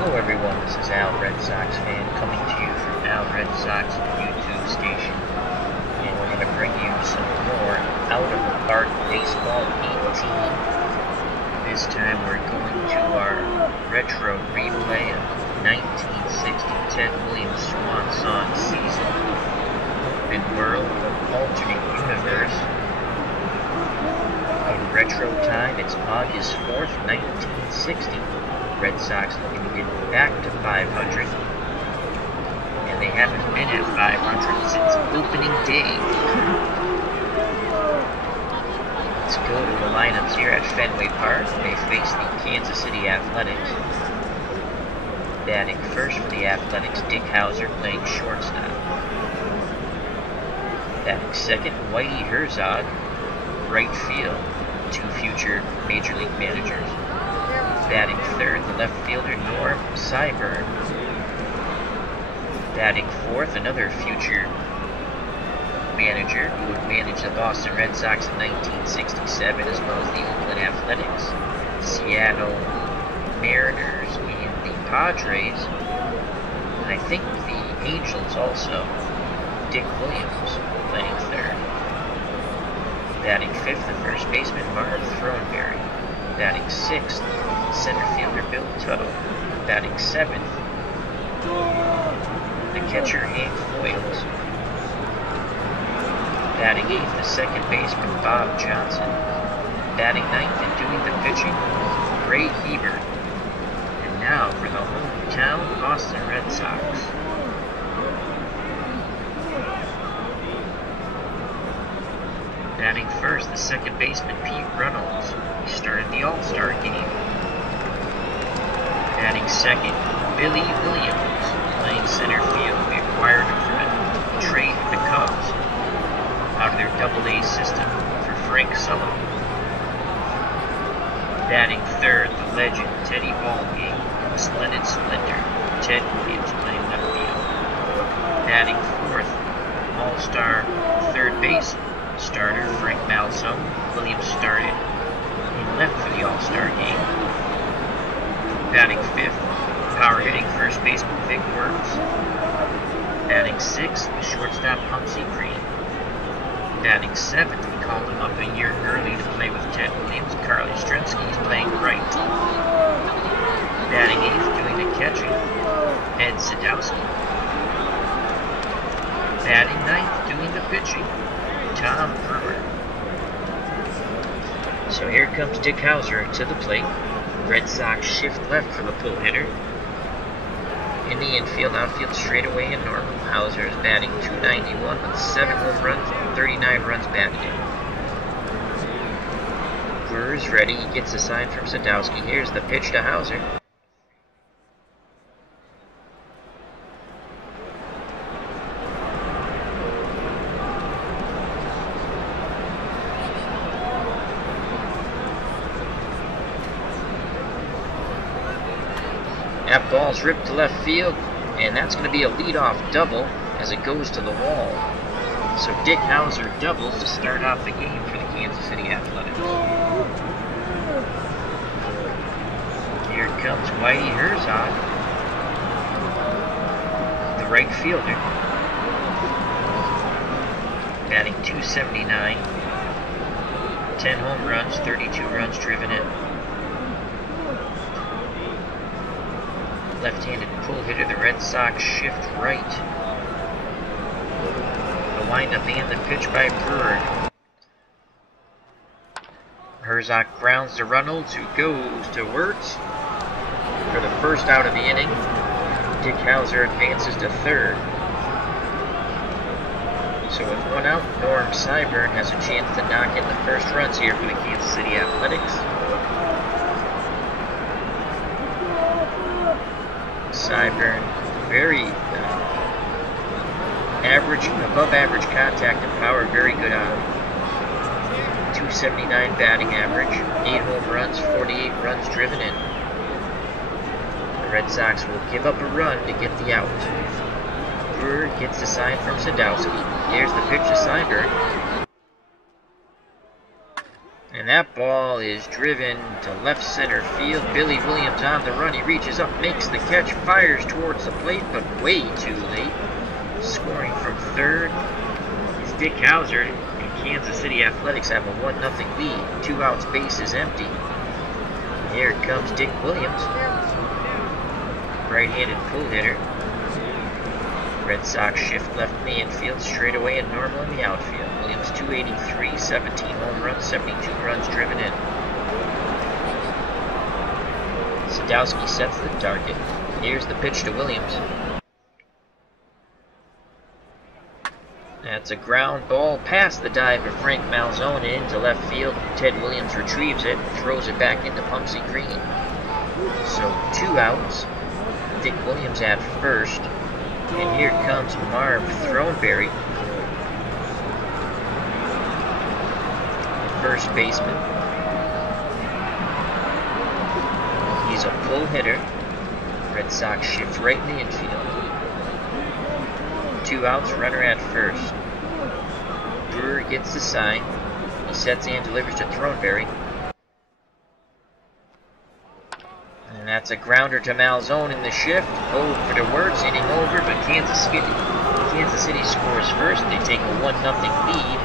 Hello everyone, this is Al, Red Sox fan, coming to you from Al Red Sox YouTube station. And we're going to bring you some more Out of the Park Baseball 18. This time we're going to our retro replay of 1960 Ted Williams Swan Song season and World of Alternate Universe. In retro time, it's August 4th, 1960. Red Sox looking to get back to 500, and they haven't been at 500 since opening day. Let's go to the lineups here at Fenway Park. They face the Kansas City Athletics. Batting first for the Athletics, Dick Hauser playing shortstop. Batting second, Whitey Herzog, right field, two future Major League managers. Batting third, the left fielder Norm Syberg. Batting fourth, another future manager who would manage the Boston Red Sox in 1967, as well as the Oakland Athletics, Seattle Mariners, and the Padres, and I think the Angels also. Dick Williams playing third. Batting fifth, the first baseman Marv Throneberry. Batting sixth, center fielder Bill Tuttle. Batting seventh, the catcher Hank Foyles. Batting eighth, the second baseman Bob Johnson. Batting ninth and doing the pitching, Ray Hebert. And now for the hometown Boston Red Sox. Batting first, the second baseman Pete Runnels. He started the All-Star game. Batting second, Billy Williams, playing center field. We acquired him from a trade with the Cubs out of their Double-A system for Frank Sullivan. Batting third, the legend Teddy Ballgame, splendid splinter, Ted Williams playing left field. Batting fourth, All-Star third base starter Frank Malzone. Williams started in left for the All-Star game. Batting fifth, power hitting first baseman Vic Wertz. Batting sixth, the shortstop Humsey Green. Batting seventh, we called him up a year early to play with Ted Williams. Carly Strunsky, he's playing right. Batting eighth, doing the catching, Ed Sadowski. Batting ninth, doing the pitching, Tom Brewer. So here comes Dick Hauser to the plate. Red Sox shift left for the pull hitter. In the infield, outfield straightaway and normal. Hauser is batting .291 with 7 home runs and 39 runs batted in. Brewer's ready. He gets a sign from Sadowski. Here's the pitch to Hauser. That ball's ripped to left field, and that's going to be a leadoff double as it goes to the wall. So Dick Hauser doubles to start off the game for the Kansas City Athletics. Here comes Whitey Herzog, the right fielder, batting .279, 10 home runs, 32 runs driven in. Left-handed pull hitter, the Red Sox shift right. The windup and the pitch by Brewer. Herzog grounds to Runnels, who goes to Wertz for the first out of the inning. Dick Hauser advances to third. So with one out, Norm Syberg has a chance to knock in the first runs here for the Kansas City Athletics. Syberg, very average, above average contact and power, very good on him. .279 batting average, 8 home runs, 48 runs driven in. The Red Sox will give up a run to get the out. Brewer gets the sign from Sadowski. Here's the pitch to Syberg. And that ball is driven to left center field. Billy Williams on the run. He reaches up, makes the catch, fires towards the plate, but way too late. Scoring from third is Dick Hauser, and Kansas City Athletics have a 1-0 lead. 2 outs, base is empty. And here comes Dick Williams, right-handed pull hitter. Red Sox shift left in the infield, straight away and normal in the outfield. Williams 283, 17 home runs, 72 runs driven in. Sadowski sets the target. Here's the pitch to Williams. That's a ground ball past the dive of Frank Malzone into left field. Ted Williams retrieves it, throws it back into Pumpsy Green. So 2 outs. Dick Williams at first. And here comes Marv Throneberry, first baseman. He's a pull hitter. Red Sox shift right in the infield. 2 outs, runner at first. Brewer gets the sign. He sets and delivers to Throneberry. And that's a grounder to Malzone in the shift. Oh, for the words, inning over, but Kansas City scores first. They take a 1-0 lead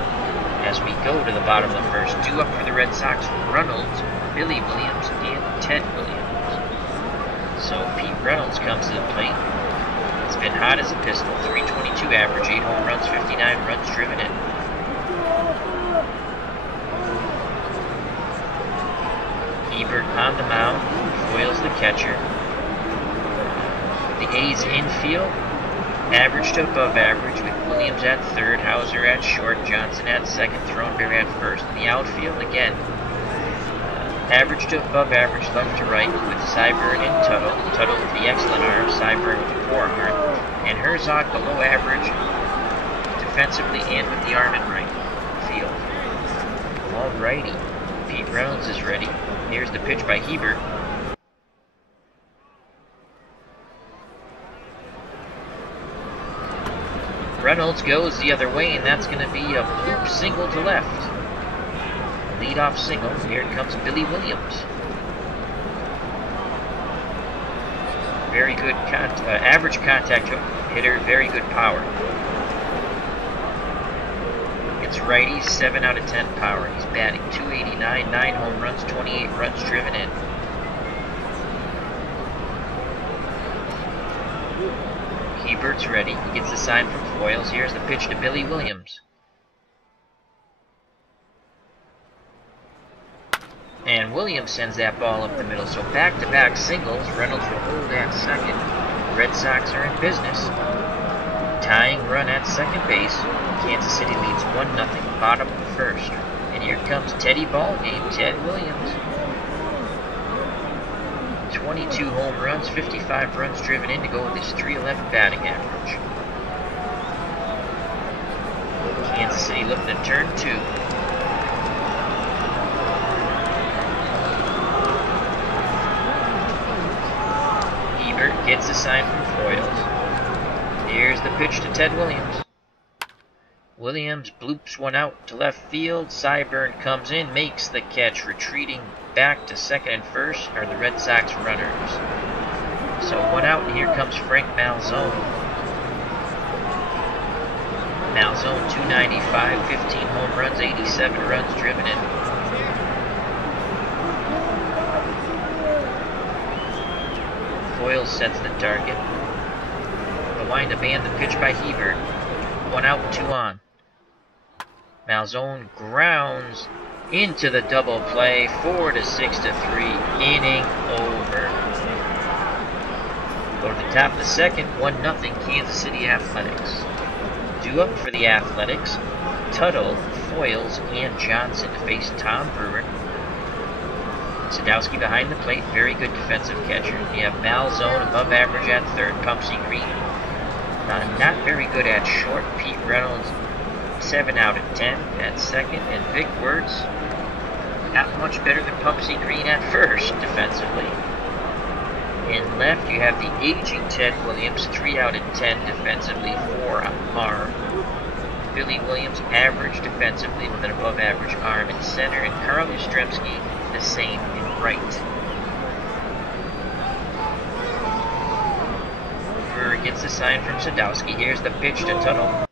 as we go to the bottom of the first. 2 up for the Red Sox: Reynolds, Billy Williams, and Ted Williams. So Pete Reynolds comes to the plate. It's been hot as a pistol. 322 average, 8 home runs, 59 runs driven in. Hebert on the mound, foils the catcher. The A's infield, average to above average, with Williams at third, Hauser at short, Johnson at second, Throneberry at first. In the outfield, again, average to above average, left to right, with Syburn and Tuttle. Tuttle with the excellent arm, Syburn with the poor arm, and Herzog below average defensively and with the arm in right field. Alrighty, Pete Reynolds is ready. Here's the pitch by Hebert. Reynolds goes the other way, and that's going to be a bloop single to left. Leadoff single. Here comes Billy Williams. Very good average contact hitter, very good power. It's righty, 7 out of 10 power. He's batting .289, 9 home runs, 28 runs driven in. Hebert's ready. He gets the sign from Foyles. Here's the pitch to Billy Williams. And Williams sends that ball up the middle. So back-to-back singles. Reynolds will hold at second. Red Sox are in business. Tying run at second base. Kansas City leads 1-0, bottom of the first. And here comes Teddy Ballgame, Ted Williams. 22 home runs, 55 runs driven in to go with his .311 batting average. Kansas City looking to turn 2. Hebert gets a sign from Foyles. Here's the pitch to Ted Williams. Williams bloops one out to left field. Syburn comes in, makes the catch, retreating back to second and first are the Red Sox runners. So 1 out, and here comes Frank Malzone. Malzone 295, 15 home runs, 87 runs driven in. Foyles sets the target. The wind-up and the pitch by Hebert. 1 out and 2 on. Malzone grounds into the double play. 4-6-3. Inning over. Go to the top of the second. 1-0 Kansas City Athletics. 2 up for the Athletics: Tuttle, Foyles, and Johnson to face Tom Brewer. Sadowski behind the plate, very good defensive catcher. You have Malzone above average at third, Pumpsy Green not very good at short. Pete Reynolds 7 out of 10 at second, and Vic Wertz not much better than Pumpsy Green at first defensively. In left, you have the aging Ted Williams, 3 out of 10 defensively, 4 on arm. Billy Williams average defensively with an above-average arm in center, and Carl Yastrzemski the same in right. Brewer gets the sign from Sadowski. Here's the pitch to Tuttle.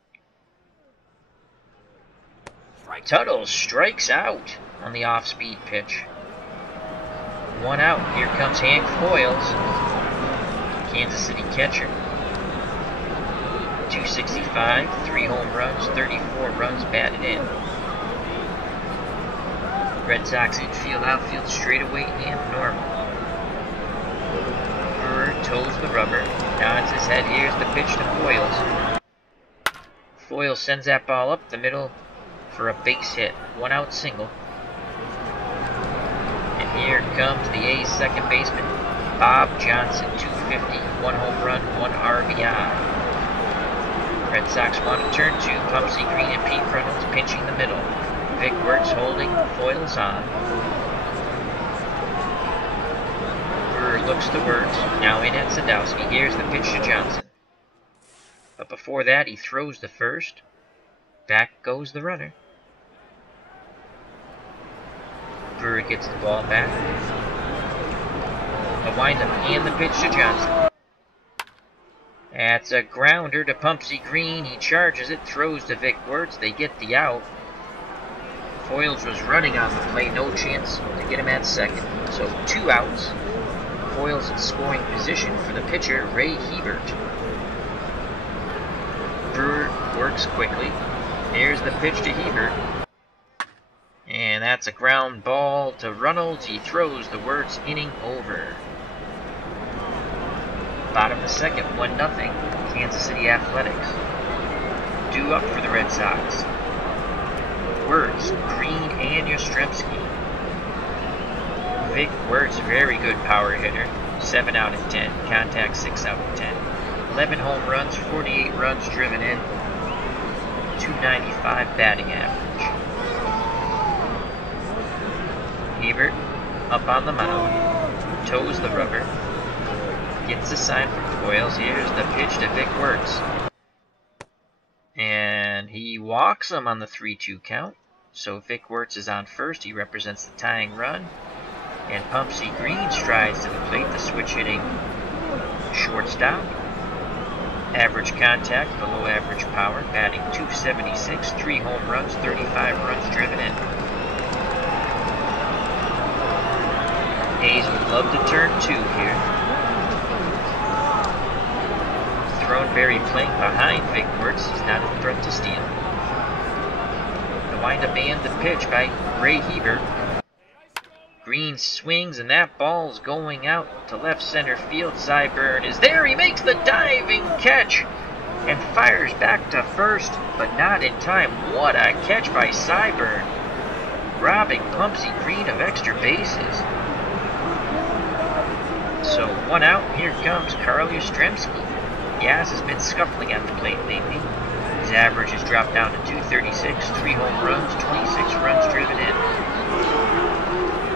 Tuttle strikes out on the off-speed pitch. 1 out. Here comes Hank Foils, Kansas City catcher. 265, 3 home runs, 34 runs batted in. Red Sox infield, outfield, straightaway, and normal. Brewer toes the rubber, nods his head. Here's the pitch to Foils. Foils sends that ball up the middle for a base hit. 1 out single. And here comes the A's second baseman, Bob Johnson. 250, 1 home run, 1 RBI. Red Sox want to turn to Pumpsy Green and Pete Reynolds pinching the middle. Vic Wertz holding, Foils on. Brewer looks to Wertz, now in at Sadowski. Here's the pitch to Johnson. But before that, he throws the first. Back goes the runner. Brewer gets the ball back. The windup and the pitch to Johnson. That's a grounder to Pumpsy Green. He charges it, throws to Vic Wertz. They get the out. Foils was running on the play, no chance to get him at second. So 2 outs. Foils in scoring position for the pitcher, Ray Hebert. Brewer works quickly. Here's the pitch to Hebert. And that's a ground ball to Reynolds. He throws the Wertz, inning over. Bottom of the second, 1-0, Kansas City Athletics. Due up for the Red Sox. Wertz, Green, and Yastrzemski. Vic Wertz, very good power hitter. 7 out of 10, contact 6 out of 10. 11 home runs, 48 runs driven in. 295 batting average. Hebert up on the mound, toes the rubber. Gets the sign from Foils. Here's the pitch to Vic Wertz. And he walks him on the 3-2 count. So Vic Wertz is on first. He represents the tying run. And Pumpsy Green strides to the plate, the switch hitting shortstop. Average contact, below average power, batting .276, 3 home runs, 35 runs driven in. A's would love to turn 2 here. Throneberry playing behind Vic Wertz. He's not a threat to steal. The windup and the pitch by Ray Hebert. Green swings, and that ball's going out to left center field. Syburn is there. He makes the diving catch and fires back to first, but not in time. What a catch by Syburn, robbing Pumpsy Green of extra bases. So 1 out. Here comes Carl Yastrzemski. Yaz has been scuffling at the plate lately. His average has dropped down to .236, 3 home runs, 26 runs driven in.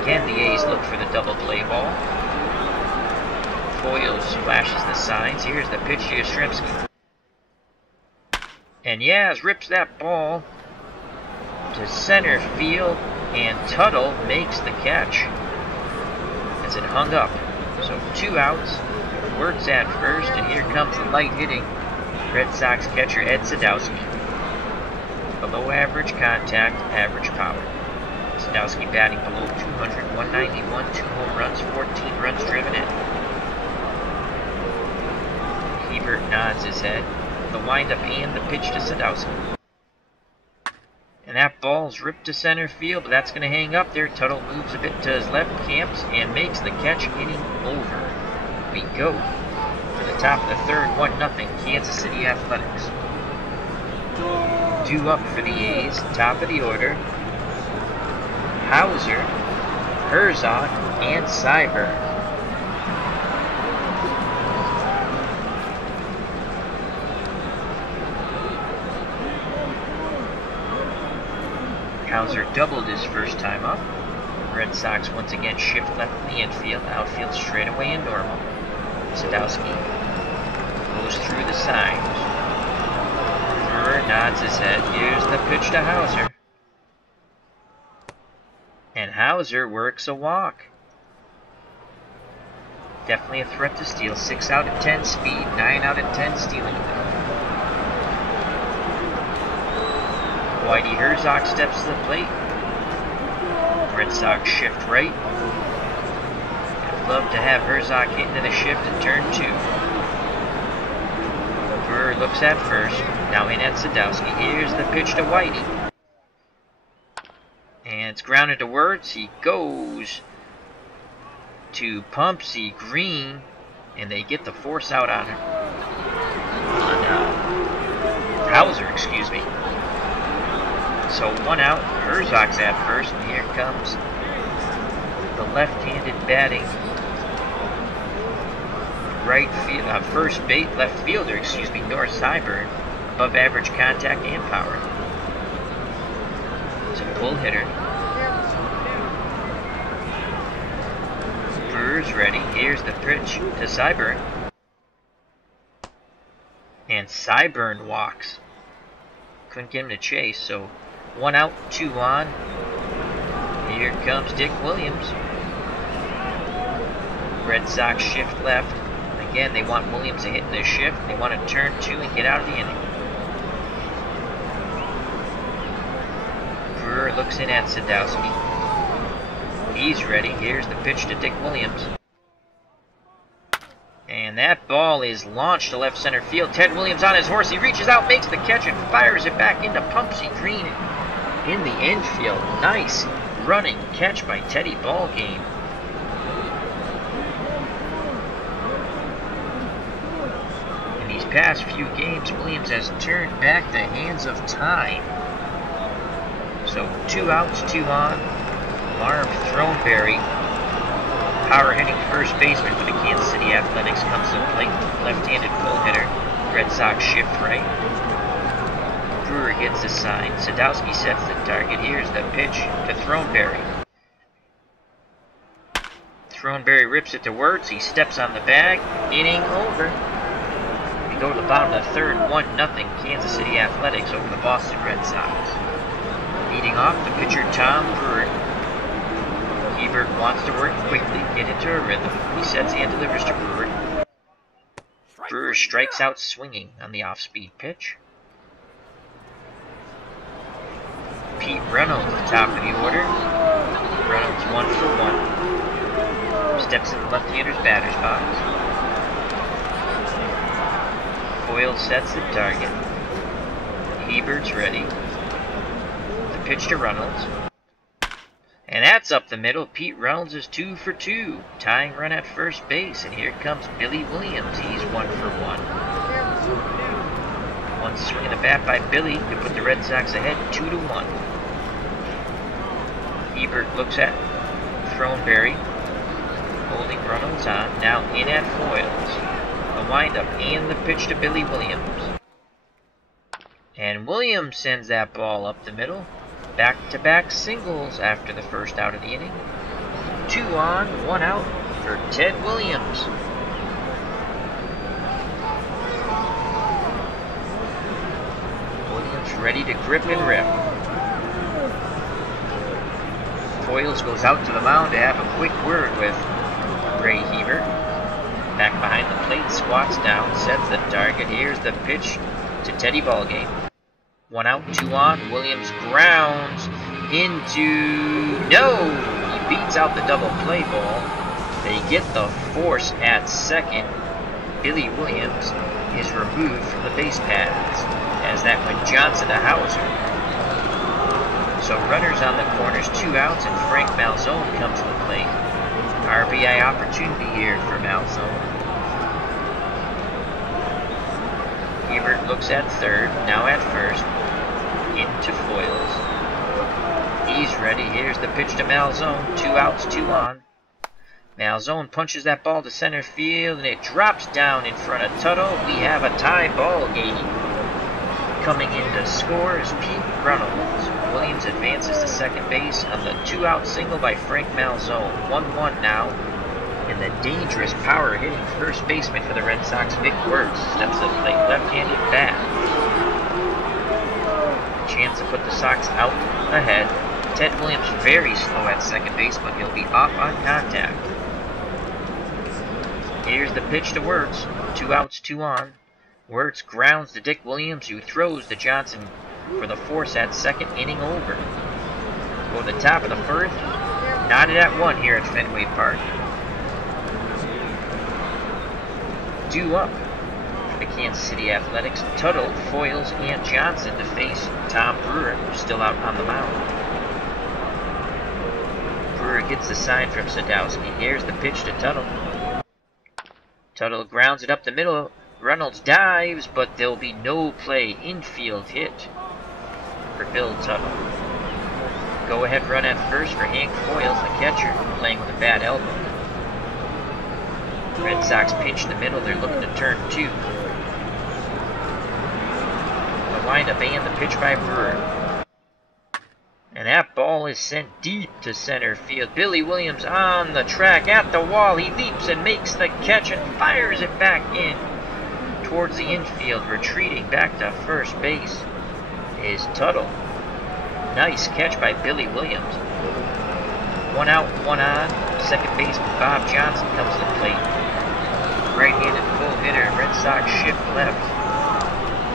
Again, the A's look for the double play ball. Foils flashes the signs. Here's the pitch to Yastrzemski. And Yaz rips that ball to center field, and Tuttle makes the catch as it hung up. So 2 outs. Wertz at first, and here comes the light-hitting Red Sox catcher Ed Sadowski. Below average contact, average power. Sadowski batting below 200, 191, 2 home runs, 14 runs driven in. Hebert nods his head. The windup and the pitch to Sadowski. And that ball's ripped to center field, but that's going to hang up there. Tuttle moves a bit to his left, camps, and makes the catch, inning over. We go to the top of the third, 1-0, Kansas City Athletics. Due up for the A's, top of the order, Hauser, Herzog, and Syburn. Hauser doubled his first time up. Red Sox once again shift left in the infield, outfield straightaway and normal. Sadowski goes through the signs. Brewer nods his head. Here's the pitch to Hauser. And Hauser works a walk. Definitely a threat to steal. 6 out of 10 speed, 9 out of 10 stealing ability. Whitey Herzog steps to the plate. Red Sox shift right. I'd love to have Herzog hit into the shift in turn 2. Brewer looks at first. Now in at Sadowski. Here's the pitch to Whitey. And it's grounded to Wirtz. He goes to Pumpsy Green. And they get the force out on him. On Hauser, excuse me. So 1 out. Herzog's at first. And here comes the left-handed batting left fielder, excuse me, North Syburn. Above average contact and power. It's a pull hitter. Brewer's ready. Here's the pitch to Syburn. And Syburn walks. Couldn't get him to chase, so 1 out, 2 on. Here comes Dick Williams. Red Sox shift left. Again, they want Williams to hit in this shift. They want to turn 2 and get out of the inning. Brewer looks in at Sadowski. He's ready. Here's the pitch to Dick Williams. And that ball is launched to left center field. Ted Williams on his horse. He reaches out, makes the catch, and fires it back into Pumpsy Green in the infield. Nice running catch by Teddy Ballgame. In these past few games, Williams has turned back the hands of time. So 2 outs, 2 on. Marv Throneberry, power hitting first baseman for the Kansas City Athletics, comes to the plate. Left-handed full hitter. Red Sox shift right. Brewer gets the sign. Sadowski sets the target. Here's the pitch to Throneberry. Throneberry rips it to Wirtz. He steps on the bag. Inning over. We go to the bottom of the third. 1-0 Kansas City Athletics over the Boston Red Sox. Leading off, the pitcher Tom Brewer. Hebert wants to work quickly, get into a rhythm. He sets and delivers to Brewer. Brewer strikes out swinging on the off-speed pitch. Pete Reynolds at the top of the order. Reynolds 1 for 1. Steps in the left-hander's batter's box. Foyle sets the target. Hebert's ready. The pitch to Reynolds. And that's up the middle. Pete Reynolds is 2 for 2. Tying run at first base. And here comes Billy Williams. He's 1 for 1. One swing of the bat by Billy to put the Red Sox ahead 2-1. Hebert looks at Throneberry. Holding Reynolds on. Now in at Foyles. The windup and the pitch to Billy Williams. And Williams sends that ball up the middle. Back-to-back singles after the first out of the inning. 2 on, 1 out for Ted Williams. Williams ready to grip and rip. Foyles goes out to the mound to have a quick word with Ray Hebert. Back behind the plate, squats down, sets the target. Here's the pitch to Teddy Ballgame. 1 out, 2 on. Williams grounds into... No! He beats out the double play ball. They get the force at second. Billy Williams is removed from the base paths, as that went Johnson to Hauser. So runners on the corners, 2 outs, and Frank Malzone comes to the plate. RBI opportunity here for Malzone. Hebert looks at third, now at first. Into Foyles. He's ready. Here's the pitch to Malzone. 2 outs, 2 on. Malzone punches that ball to center field, and it drops down in front of Tuttle. We have a tie ball game. Coming in to score is Pete Reynolds. Williams advances to second base on the 2-out single by Frank Malzone. 1-1 now. And the dangerous power-hitting first baseman for the Red Sox, Vic Wirtz, steps to the plate. Left-handed bat. chance to put the Sox out ahead. Ted Williams very slow at second base, but he'll be off on contact. Here's the pitch to Wirtz. 2 outs, 2 on. Wirtz grounds to Dick Williams, who throws to Johnson for the force at second, inning over. Go to the top of the first. Knotted at 1 here at Fenway Park. 2 up for the Kansas City Athletics. Tuttle foils Ant Johnson to face Tom Brewer, who's still out on the mound. Brewer gets the sign from Sadowski. Here's the pitch to Tuttle. Tuttle grounds it up the middle. Reynolds dives, but there'll be no play. Infield hit for Bill Tuttle. Go-ahead run at first for Hank Foyles, the catcher, playing with a bad elbow. Red Sox pitch in the middle. They're looking to turn 2. The windup and the pitch by Brewer. And that ball is sent deep to center field. Billy Williams on the track at the wall. He leaps and makes the catch and fires it back in towards the infield. Retreating back to first base is Tuttle. Nice catch by Billy Williams. 1 out, 1 on. Second baseman Bob Johnson comes to the plate. Right-handed full hitter. Red Sox shift left.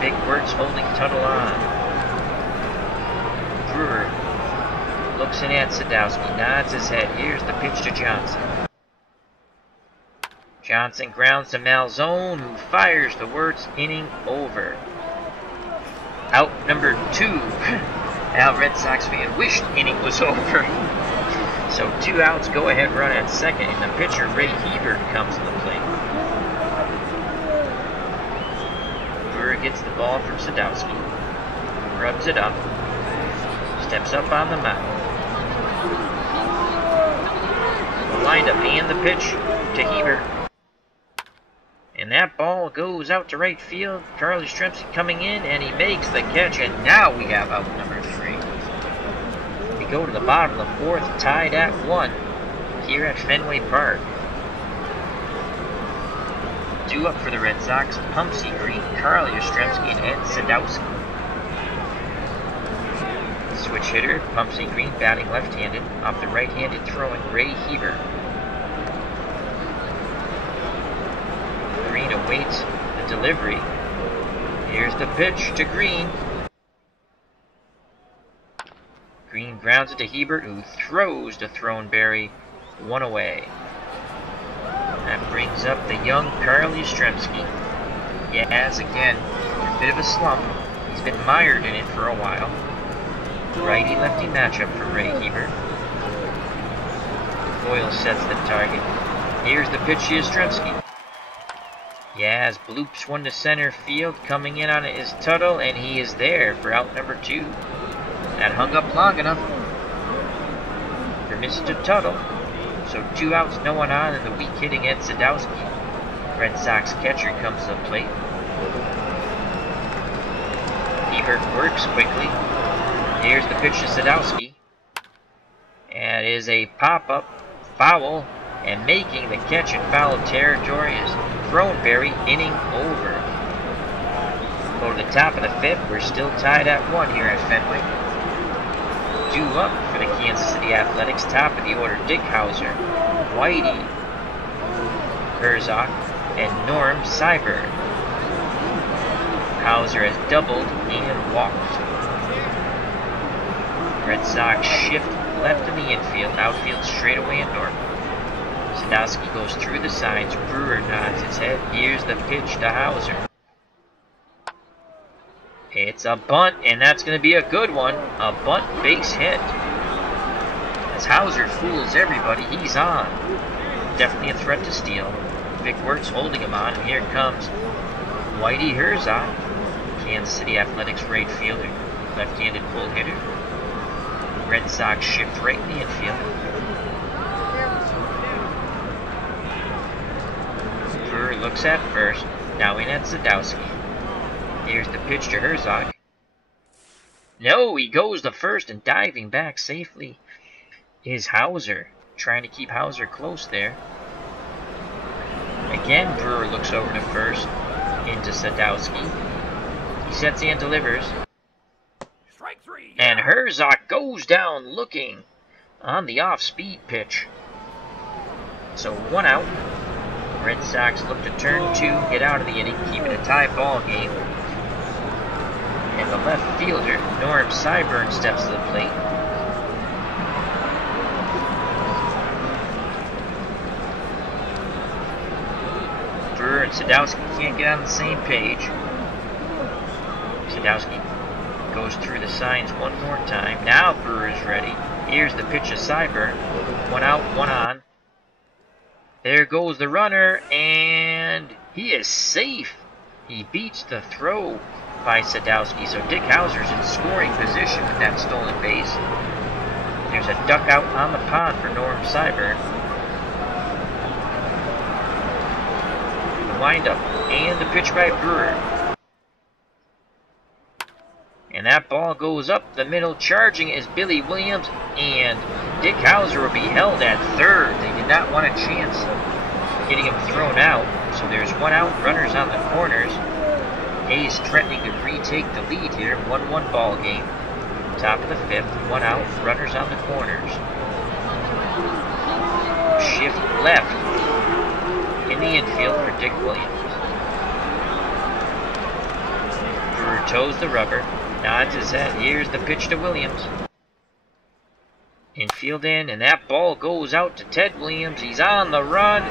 Big Wirtz holding Tuttle on. Brewer looks in at Sadowski, nods his head. Here's the pitch to Johnson. Johnson grounds to Malzone, who fires the Wirtz, inning over. Out number 2. Al Red Sox fan wished inning was over. So 2 outs, go ahead run at second, and the pitcher Ray Hebert comes to the plate. Brewer gets the ball from Sadowski. Rubs it up. Steps up on the mound. The windup and the pitch to Hebert. And that ball goes out to right field. Carly Yastrzemski coming in, and he makes the catch, and now we have out number 3. We go to the bottom of the 4th, tied at 1 here at Fenway Park. 2 up for the Red Sox. Pumpsy Green, Carly Yastrzemski, and Ed Sadowski. Switch hitter, Pumpsy Green batting left-handed, off the right-handed throwing Ray Hebert. Green awaits the delivery. Here's the pitch to Green. Green grounds it to Hebert, who throws to Throneberry. 1 away. That brings up the young Carly Yastrzemski. Yaz again, a bit of a slump. He's been mired in it for a while. Righty-lefty matchup for Ray Hebert. Foyle sets the target. Here's the pitch to Yastrzemski. Yaz bloops one to center field. Coming in on it is Tuttle, and he is there for out number 2. That hung up long enough for Mr. Tuttle. So 2 outs, no one on, and the weak hitting Ed Sadowski. Red Sox catcher comes to the plate. Hebert works quickly. Here's the pitch to Sadowski. And it is a pop-up foul, and making the catch in foul territory is Throneberry, inning over. Go to the top of the 5th. We're still tied at 1 here at Fenway. 2 up for the Kansas City Athletics. Top of the order, Dick Hauser, Whitey, Herzog, and Norm Syberg. Hauser has doubled and walked. Red Sox shift left in the infield, outfield straight away and north. Sadowski goes through the sides. Brewer nods his head. Here's the pitch to Hauser. It's a bunt, and that's going to be a good one. A bunt base hit. As Hauser fools everybody, he's on. Definitely a threat to steal. Vic Wirtz holding him on, and here comes Whitey Herzog, Kansas City Athletics right fielder, left-handed pull hitter. Red Sox shift right in the infield. Brewer looks at first, now in at Sadowski. Here's the pitch to Herzog. No, he goes to first, and diving back safely is Hauser. Trying to keep Hauser close there. Again, Brewer looks over to first, into Sadowski. He sets and delivers. Strike And Herzog goes down looking on the off-speed pitch. So 1 out. Red Sox look to turn 2, get out of the inning, keep it a tie ball game. And the left fielder, Norm Syburn, steps to the plate. Brewer and Sadowski can't get on the same page. Sadowski goes through the signs one more time. Now Brewer's ready. Here's the pitch of Syburn. 1 out, 1 on. There goes the runner, and he is safe. He beats the throw by Sadowski, so Dick Hauser's in scoring position with that stolen base. There's a duck out on the pond for Norm Syburn. The windup and the pitch by Brewer. And that ball goes up the middle. Charging is Billy Williams, and Dick Hauser will be held at third. They did not want a chance of getting him thrown out. So there's 1 out, runners on the corners. Hayes threatening to retake the lead here. 1-1 ball game. Top of the 5th, 1 out, runners on the corners. Shift left in the infield for Dick Williams. Brewer toes the rubber. Nods his head. Here's the pitch to Williams. Infield in, and that ball goes out to Ted Williams. He's on the run,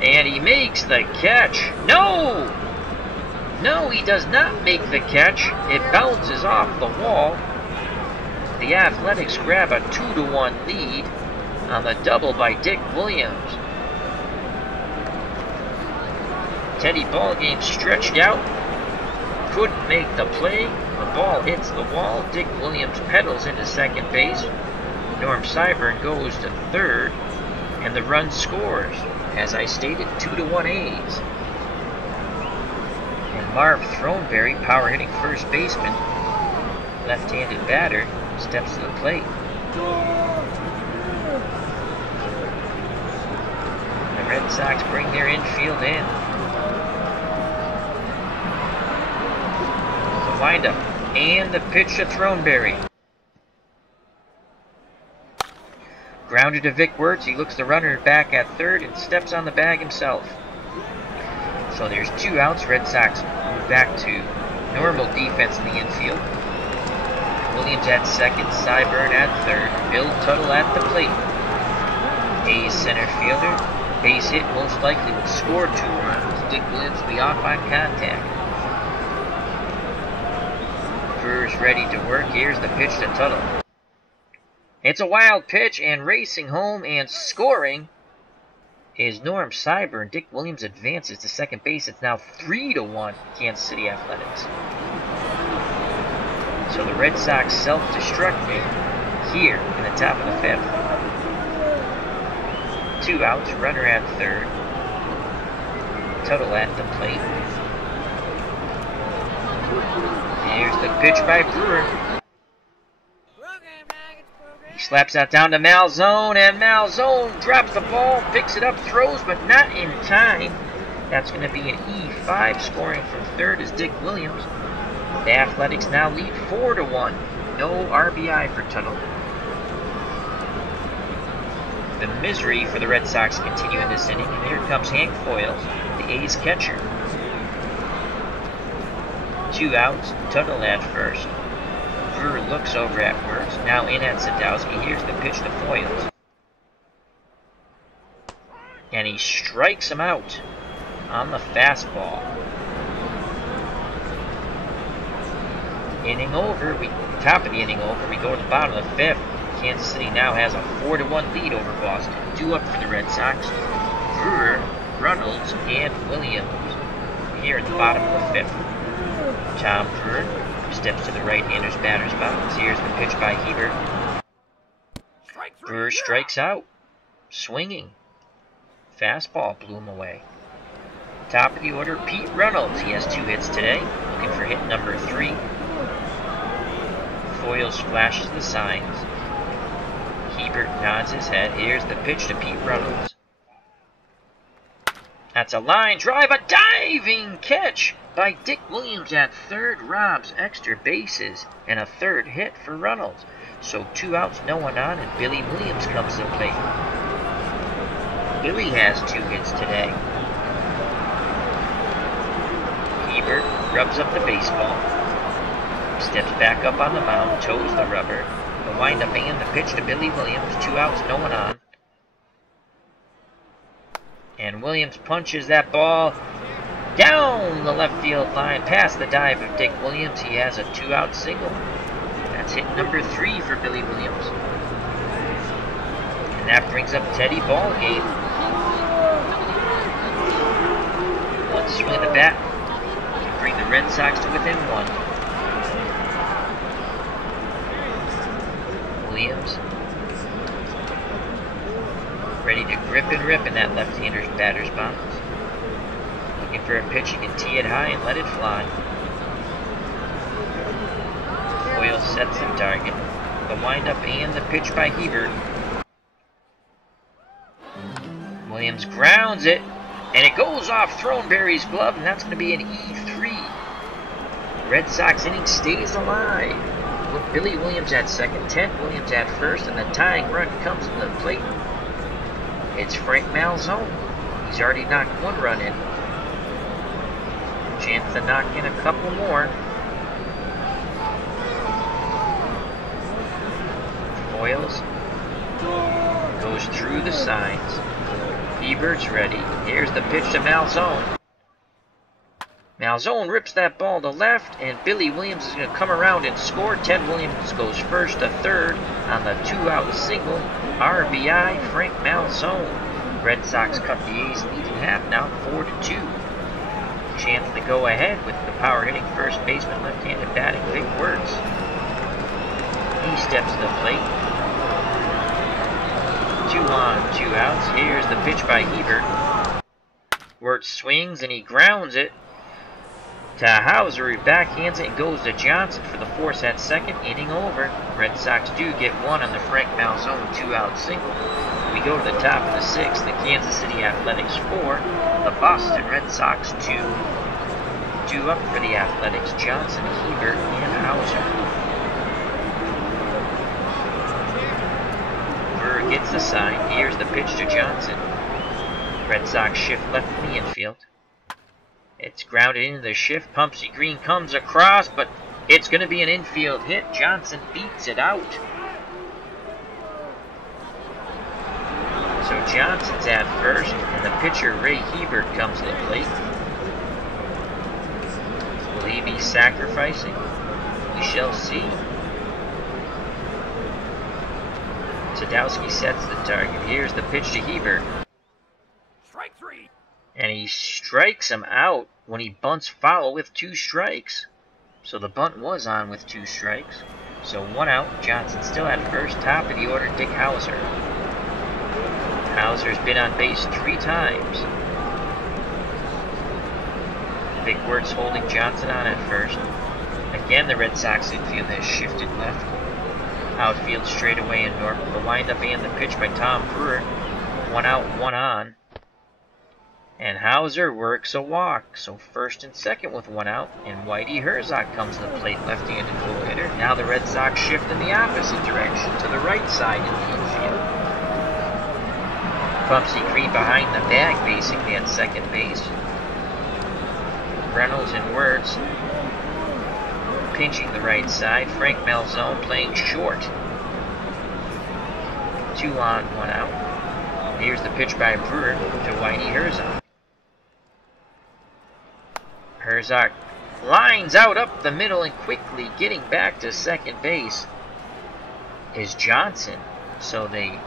and he makes the catch. No! No, he does not make the catch. It bounces off the wall. The Athletics grab a 2-1 lead on the double by Dick Williams. Teddy Ballgame stretched out. Couldn't make the play. The ball hits the wall. Dick Williams pedals into second base. Norm Syburn goes to third, and the run scores. As I stated, 2-1 A's. And Marv Throneberry, power hitting first baseman, left-handed batter, steps to the plate. The Red Sox bring their infield in. The windup and the pitch to Throneberry. Grounded to Vic Wertz. He looks the runner back at third and steps on the bag himself. So there's 2 outs. Red Sox move back to normal defense in the infield. Williams at second, Syburn at third, Bill Tuttle at the plate. Hayes center fielder. Base hit most likely would score 2 runs. Dick Williams will be off on contact. Brewer's ready to work. Here's the pitch to Tuttle. It's a wild pitch, and racing home and scoring is Norm Syburn. Dick Williams advances to second base. It's now 3-1 Kansas City Athletics. So the Red Sox self-destructing here in the top of the 5th. 2 outs, runner at third. Tuttle at the plate. Here's the pitch by Brewer. He slaps that down to Malzone, and Malzone drops the ball, picks it up, throws, but not in time. That's going to be an E5. Scoring from third is Dick Williams. The Athletics now lead 4-1. No RBI for Tuttle. The misery for the Red Sox continue in this inning, and here comes Hank Foyles, the A's catcher. 2 outs, Tuttle at first. Brewer looks over at Wertz, now in at Sadowski. Here's the pitch to Foyles. And he strikes him out on the fastball. Inning over, top of the inning over, we go to the bottom of the 5th. Kansas City now has a 4-1 lead over Boston. 2 up for the Red Sox. Brewer, Runnels, and Williams here at the bottom of the 5th. Tom Brewer steps to the right-hander's batter's box. Here's the pitch by Hebert. Brewer strikes out. Swinging. Fastball blew him away. Top of the order, Pete Runnels. He has 2 hits today. Looking for hit number 3. Foyles flashes the signs. Hebert nods his head. Here's the pitch to Pete Runnels. That's a line drive, a diving catch by Dick Williams at third, robs extra bases, and a third hit for Reynolds. So 2 outs, no one on, and Billy Williams comes to the plate. Billy has 2 hits today. Hebert rubs up the baseball, steps back up on the mound, toes the rubber. The windup and the pitch to Billy Williams, 2 outs, no one on. And Williams punches that ball down the left field line, past the dive of Dick Williams. He has a 2-out single. That's hit number 3 for Billy Williams. And that brings up Teddy Ballgame. One swing of the bat to bring the Red Sox to within 1. Williams ready to grip and rip in that left-hander's batter's box. Looking for a pitch, he can tee it high and let it fly. Hoyle sets the target. The windup and the pitch by Hebert. Williams grounds it, and it goes off Throneberry's glove, and that's going to be an E3. Red Sox inning stays alive with Billy Williams at second, Ted Williams at first, and the tying run comes to the plate. It's Frank Malzone. He's already knocked 1 run in. Chance to knock in a couple more. Foils. Goes through the signs. Hebert's ready. Here's the pitch to Malzone. Malzone rips that ball to left, and Billy Williams is going to come around and score. Ted Williams goes first to third on the 2-out single. RBI, Frank Malzone. Red Sox cut the A's lead in half now, 4-2. Chance to go ahead with the power-hitting first baseman, left-handed batting, Vic Wertz. He steps to the plate. 2 on, 2 outs. Here's the pitch by Hebert. Wertz swings and he grounds it to Hauser, who backhands it and goes to Johnson for the force at second. Inning over. Red Sox do get 1 on the Frank Malzone 2-out single. We go to the top of the 6th. The Kansas City Athletics 4. The Boston Red Sox 2. 2 up for the Athletics. Johnson, Hebert, and Hauser. Burr gets the sign. Here's the pitch to Johnson. Red Sox shift left in the infield. It's grounded into the shift. Pumpsy Green comes across, but it's going to be an infield hit. Johnson beats it out. So Johnson's at first, and the pitcher Ray Hebert comes to the plate. Will he be sacrificing? We shall see. Sadowski sets the target. Here's the pitch to Hebert. Strike 3. And he strikes him out when he bunts foul with 2 strikes. So the bunt was on with 2 strikes. So 1 out. Johnson still at first. Top of the order, Dick Hauser. Hauser's been on base 3 times. Vic Wertz holding Johnson on at first. Again, the Red Sox infield has shifted left. Outfield straightaway and north. The windup and the pitch by Tom Brewer. 1 out, 1 on. And Hauser works a walk. So first and second with 1 out. And Whitey Herzog comes to the plate, left-handed full hitter. Now the Red Sox shift in the opposite direction to the right side in the infield. Pumpsy Green behind the bag, basically at second base. Reynolds and Wertz pinching the right side. Frank Malzone playing short. 2 on, 1 out. Here's the pitch by Brewer to Whitey Herzog. Herzog lines out up the middle, and quickly getting back to second base is Johnson. So they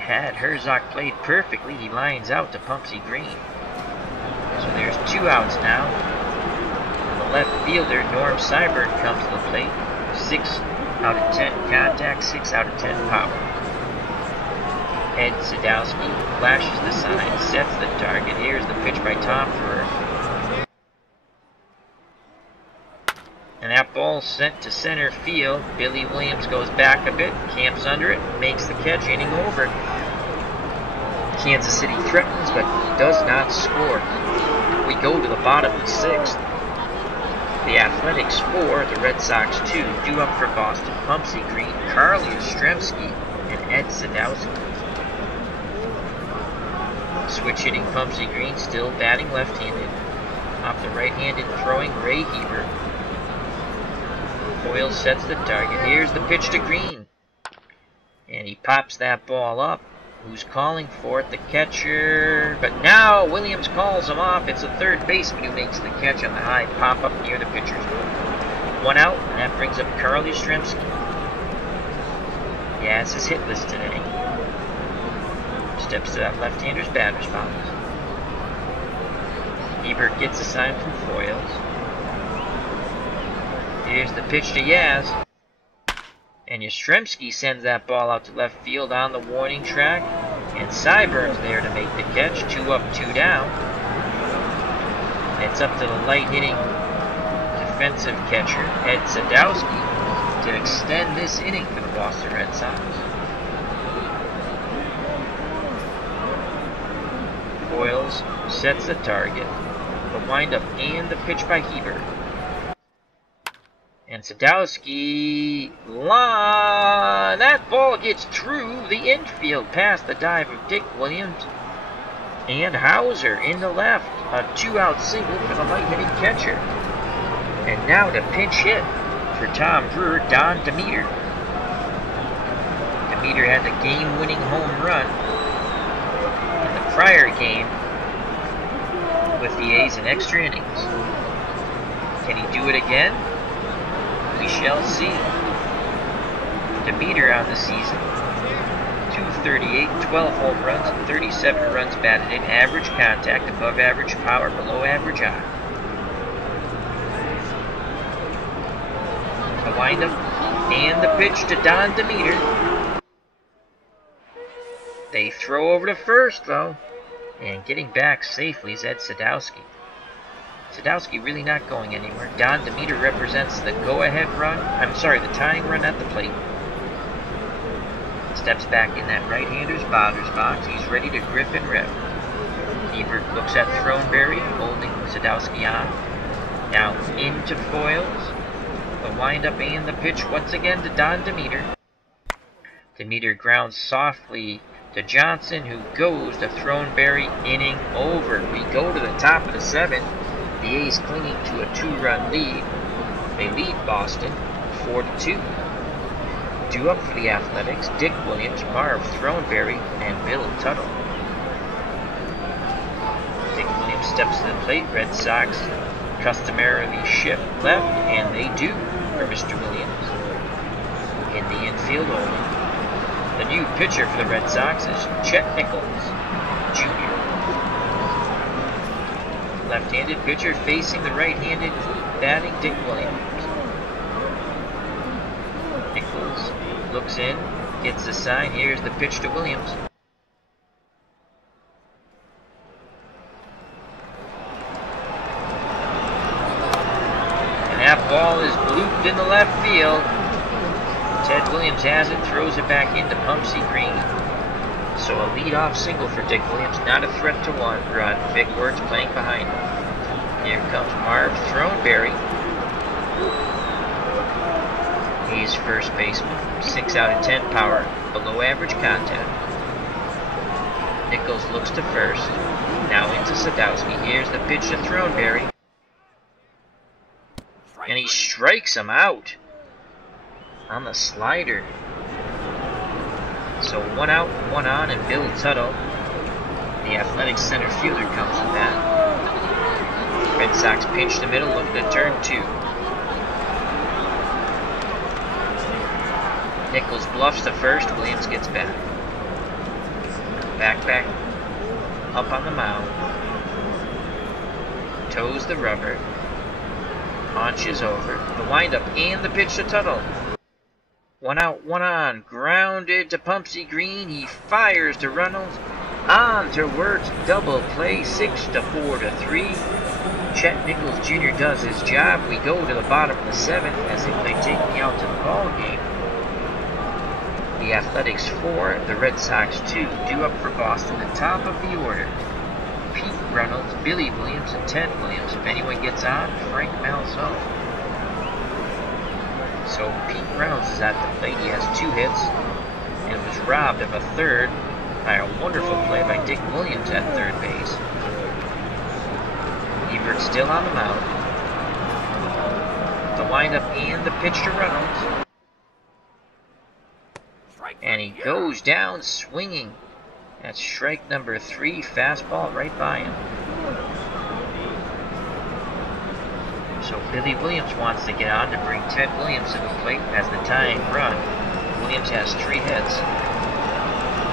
had Herzog played perfectly. He lines out to Pumpsy Green. So there's 2 outs now. And the left fielder, Norm Syburn, comes to the plate. 6 out of 10 contact, 6 out of 10 power. Ed Sadowski flashes the sign, sets the target. Here's the pitch by Tom Brewer. And that ball sent to center field. Billy Williams goes back a bit, camps under it, makes the catch, inning over. Kansas City threatens, but does not score. We go to the bottom of the 6th. The Athletics 4, the Red Sox 2, due up for Boston, Pumpsy Green, Carly Yastrzemski, and Ed Sadowski. Switch hitting Pumpsy Green, still batting left-handed. Off the right-handed throwing Ray Heber. Boyle sets the target. Here's the pitch to Green. And he pops that ball up. Who's calling for it? The catcher. But now Williams calls him off. It's a third baseman who makes the catch on the high pop-up near the pitcher's mound. 1 out, and that brings up Carl Yastrzemski. He has his hit list today. Steps to that left-hander's batter's box. Hebert gets a sign from Foyles. Here's the pitch to Yaz. And Yastrzemski sends that ball out to left field on the warning track. And Syburn's there to make the catch. 2 up, 2 down. It's up to the light-hitting defensive catcher, Ed Sadowski, to extend this inning for the Boston Red Sox. Boyles sets the target. The windup and the pitch by Hebert. And Sadowski, that ball gets through the infield past the dive of Dick Williams. And Hauser in the left, a 2-out single for the light-hitting catcher. And now to pinch hit for Tom Brewer, Don Demeter. Demeter had the game-winning home run in the prior game with the A's in extra innings. Can he do it again? We shall see. Demeter on the season, 238, 12 home runs, and 37 runs batted in, average contact, above average power, below average eye. The windup and the pitch to Don Demeter. They throw over to first, though, and getting back safely is Ed Sadowski. Sadowski really not going anywhere. Don Demeter represents the go-ahead run. The tying run at the plate. Steps back in that right-hander's batter's box. He's ready to grip and rip. Hebert looks at Throneberry, holding Sadowski on. Now into Foyles. The windup and the pitch once again to Don Demeter. Demeter grounds softly to Johnson, who goes to Throneberry. Inning over. We go to the top of the 7th. The A's clinging to a 2-run lead. They lead Boston 4-2. Due up for the Athletics, Dick Williams, Marv Throneberry, and Bill Tuttle. Dick Williams steps to the plate. Red Sox customarily shift left, and they do for Mr. Williams. In the infield only. The new pitcher for the Red Sox is Chet Nichols, Jr. Left-handed pitcher facing the right-handed batting Dick Williams. Nichols looks in, gets the sign. Here's the pitch to Williams. And that ball is blooped in the left field. Ted Williams has it, throws it back into Pumpsy Green. So a lead-off single for Dick Williams, not a threat to one run. Vic Wertz playing behind him. Here comes Marv Throneberry. He's first baseman. 6 out of 10 power, below average contact. Nichols looks to first. Now into Sadowski. Here's the pitch to Throneberry. And he strikes him out on the slider. So 1 out, 1 on, and Bill Tuttle, the Athletics center fielder, comes to bat. Red Sox pinch the middle, looking to turn 2. Nichols bluffs the first, Williams gets back. Back, up on the mound. Toes the rubber. Haunches over. The windup and the pitch to Tuttle. 1 out, 1 on, grounded to Pumpsy Green. He fires to Runnels. On to Wertz, double play, 6-4-3. Chet Nichols Jr. does his job. We go to the bottom of the 7th as if they take me out to the ball game. The Athletics 4, the Red Sox 2, due up for Boston, the top of the order. Pete Reynolds, Billy Williams, and Ted Williams. If anyone gets on, Frank Malzone. So Pete Reynolds is at the plate. He has 2 hits and was robbed of a third by a wonderful play by Dick Williams at third base. Ebert's still on the mound. The windup and the pitch to Reynolds. And he goes down swinging. That's strike number 3, fastball right by him. So Billy Williams wants to get on to bring Ted Williams to the plate as the tying run. Williams has 3 hits.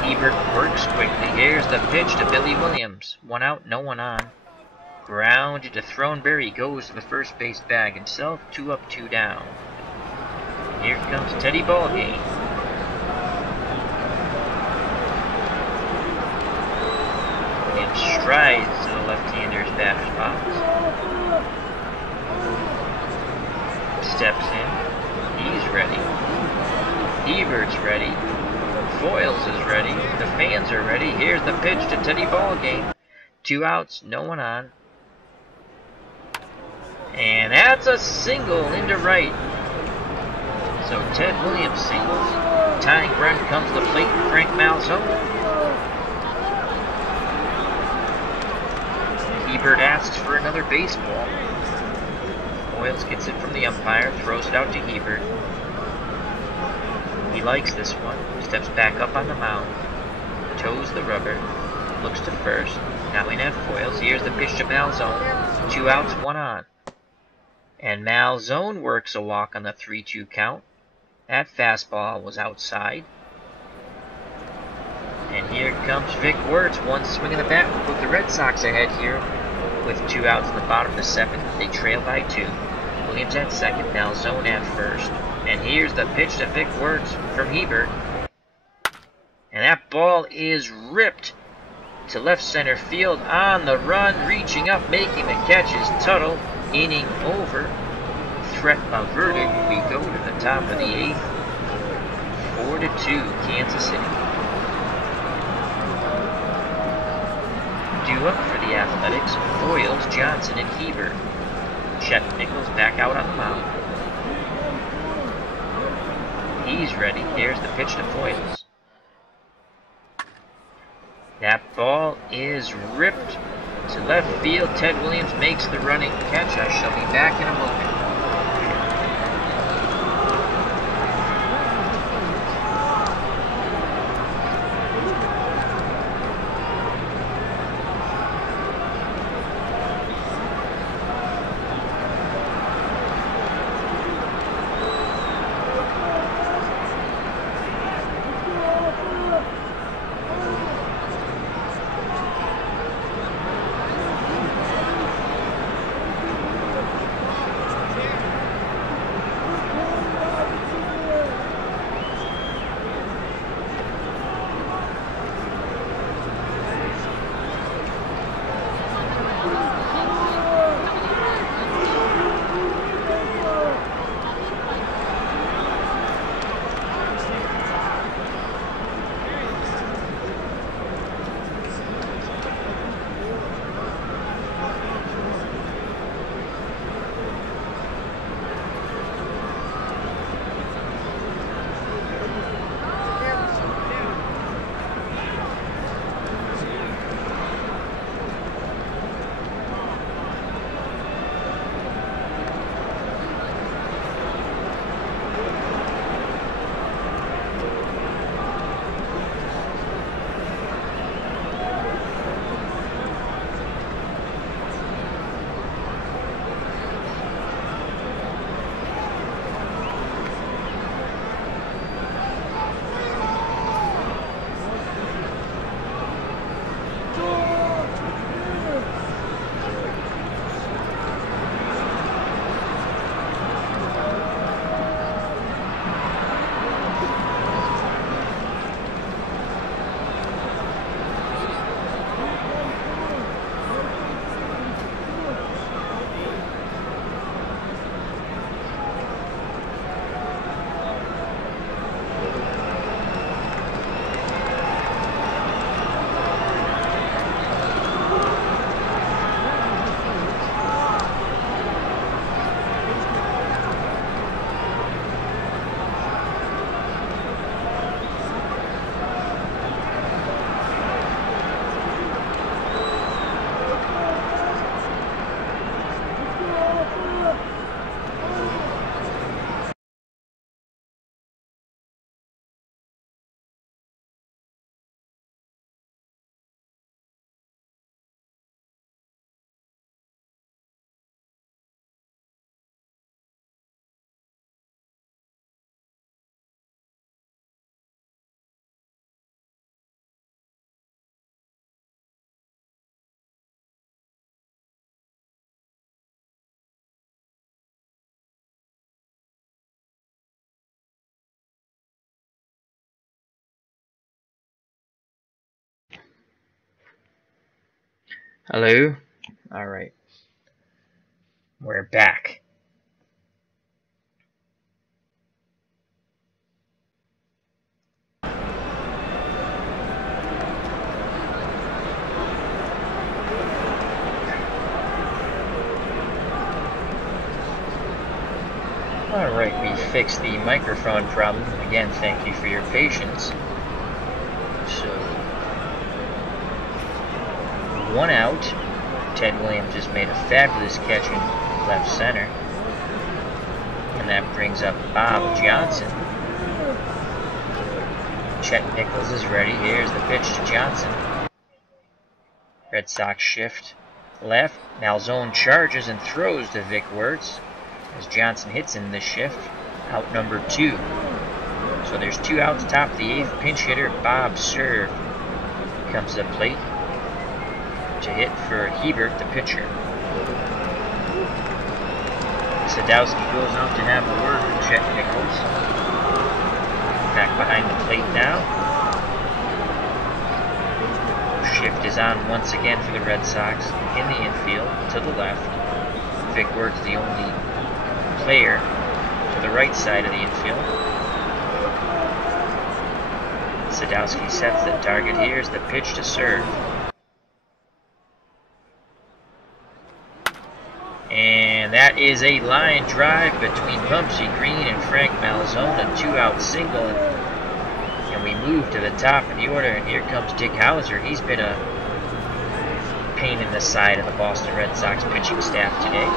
Ebert works quickly. Here's the pitch to Billy Williams. 1 out, no one on. Grounded to Throneberry. Goes to the first base bag himself. 2 up, 2 down. Here comes Teddy Ballgame. Williams strides to the left-hander's batter's box. Steps in. He's ready. Ebert's ready. Foyles is ready. The fans are ready. Here's the pitch to Teddy Ballgame. 2 outs, no one on. And that's a single into right. So Ted Williams singles. Tying run comes to the plate. Frank Malzone. Ebert asks for another baseball. Foyles gets it from the umpire, throws it out to Hebert. He likes this one, steps back up on the mound, toes the rubber, looks to first. Now in at Foyles. Here's the pitch to Malzone. 2 outs, 1 on. And Malzone works a walk on the 3-2 count. That fastball was outside. And here comes Vic Wertz. 1 swing of the bat will put the Red Sox ahead here with 2 outs in the bottom of the 7th. They trail by 2. Williams at second, Malzone at first. And here's the pitch to Vic Wertz from Hebert. And that ball is ripped to left center field on the run. Reaching up, making the catch is Tuttle. Inning over. Threat averted. We go to the top of the 8th. 4-2, Kansas City. Due up for the Athletics, Foyles, Johnson, and Hebert. Chet Nichols back out on the mound. He's ready. Here's the pitch to Foyles. That ball is ripped to left field. Ted Williams makes the running catch. I shall be back in a moment. Hello? Alright. We're back. Alright, we fixed the microphone problem. Again, thank you for your patience. So, 1 out. Ted Williams just made a fabulous catch in left center. And that brings up Bob Johnson. Chet Nichols is ready. Here's the pitch to Johnson. Red Sox shift left. Malzone charges and throws to Vic Wertz as Johnson hits in the shift. Out number 2. So there's 2 outs, top of the 8th. Pinch hitter Bob Serve comes to the plate to hit for Hebert, the pitcher. Sadowski goes out to have a word with Chet Nichols. Back behind the plate now. Shift is on once again for the Red Sox in the infield to the left. Vic Wertz the only player to the right side of the infield. Sadowski sets the target. Here's the pitch to Serve. And that is a line drive between Pumpsy Green and Frank Malzone, a 2-out single. And we move to the top of the order, and here comes Dick Hauser. He's been a pain in the side of the Boston Red Sox pitching staff today.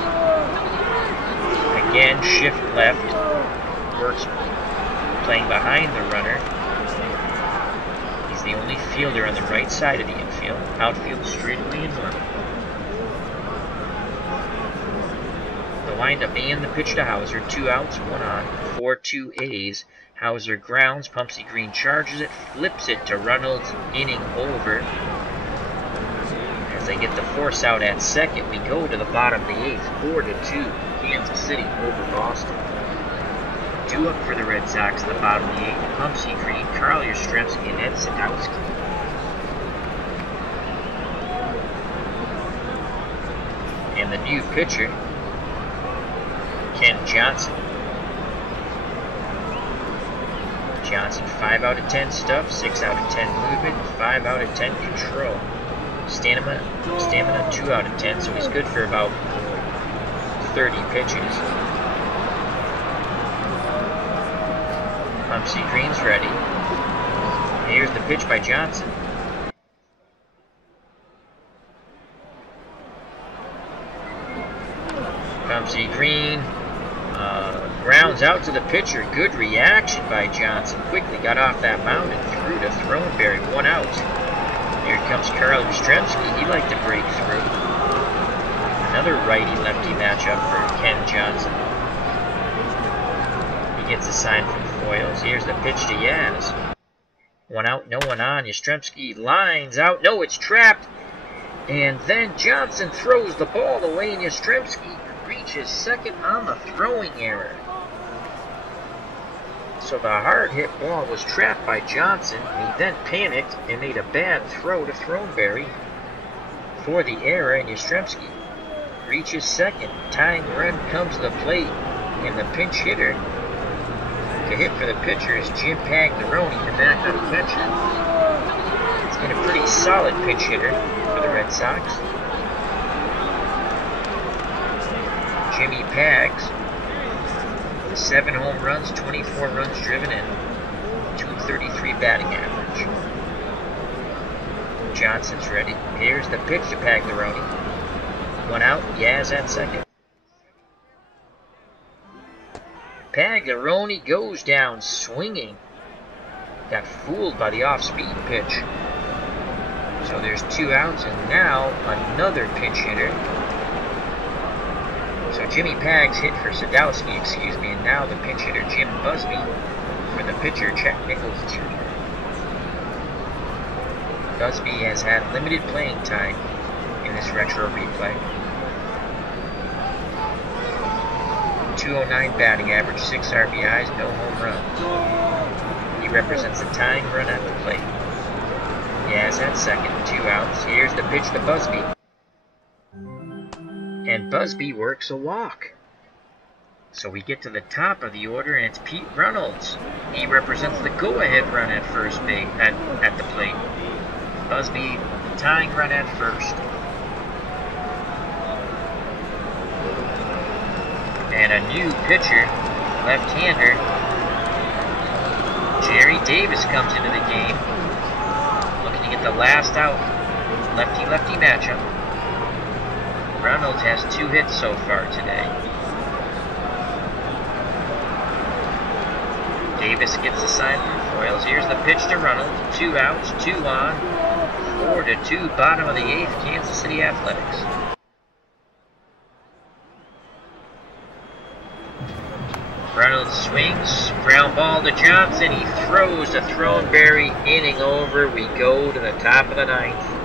Again, shift left. Wertz playing behind the runner. He's the only fielder on the right side of the infield. Outfield straightaway and normal. The windup and the pitch to Hauser. 2 outs, 1 on. 4-2 A's. Hauser grounds. Pumpsy Green charges it. Flips it to Reynolds. Inning over. As they get the force out at second, we go to the bottom of the 8th. 4-2. Kansas City over Boston. 2 up for the Red Sox at the bottom of the 8th. Pumpsy Green, Carl Yastrzemski, and Ed Sadowski. And the new pitcher, Ken Johnson. Johnson, 5 out of 10 stuff, 6 out of 10 movement, 5 out of 10 control. Stamina 2 out of 10, so he's good for about 30 pitches. Pumpsy Green's ready. Here's the pitch by Johnson. Pumpsy Green grounds out to the pitcher. Good reaction by Johnson. Quickly got off that mound and threw to Throneberry. 1 out. Here comes Carl Yastrzemski. He liked to break through. Another righty-lefty matchup for Ken Johnson. He gets a sign from Foyles. Here's the pitch to Yaz. 1 out, no one on. Yastrzemski lines out. No, it's trapped. And then Johnson throws the ball away, and Yastrzemski reaches second on the throwing error. So the hard-hit ball was trapped by Johnson. He then panicked and made a bad throw to Throneberry for the error, and Yastrzemski reaches second. Tying run comes to the plate, and the pinch hitter to hit for the pitcher is Jim Pagliarone, the backup catcher. It's been a pretty solid pinch hitter for the Red Sox. Jimmy Pags, 7 home runs, 24 runs driven, and .233 batting average. Johnson's ready. Here's the pitch to Pagliarone. 1 out, Yaz at second. Pagliarone goes down swinging. Got fooled by the off-speed pitch. So there's 2 outs, and now another pinch hitter. So Jimmy Pags hit for Sadowski, and now the pinch hitter Jim Busby for the pitcher Chet Nichols Jr. Busby has had limited playing time in this retro replay. .209 batting average, 6 RBIs, no home runs. He represents a tying run at the plate. Yaz at second, 2 outs. Here's the pitch to Busby. And Busby works a walk. So we get to the top of the order, and it's Pete Reynolds. He represents the go-ahead run at first base, at the plate. Busby, the tying run at first. And a new pitcher, left-hander, Jerry Davis comes into the game, looking to get the last out. Lefty-lefty matchup. Reynolds has 2 hits so far today. Davis gets the sign from Foyles. Here's the pitch to Reynolds. 2 outs, 2 on. 4-2, bottom of the 8th, Kansas City Athletics. Reynolds swings, ground ball to Johnson. He throws to Throneberry. Inning over. We go to the top of the 9th.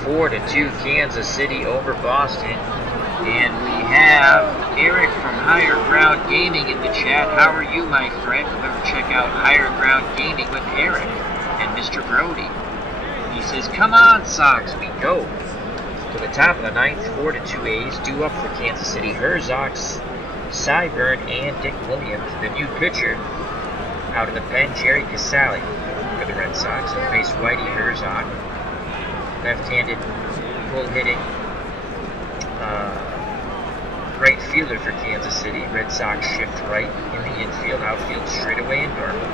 4-2, Kansas City over Boston. And we have Eric from Higher Ground Gaming in the chat. How are you, my friend? Remember, check out Higher Ground Gaming with Eric and Mr. Brody. He says, come on, Sox, we go. To the top of the 9th, 4-2 A's, due up for Kansas City. Herzog, Cyburn, and Dick Williams. The new pitcher out of the pen, Jerry Casale for the Red Sox. He'll face Whitey Herzog. Left-handed, pull-hitting right fielder for Kansas City. Red Sox shift right in the infield, outfield straightaway and normal.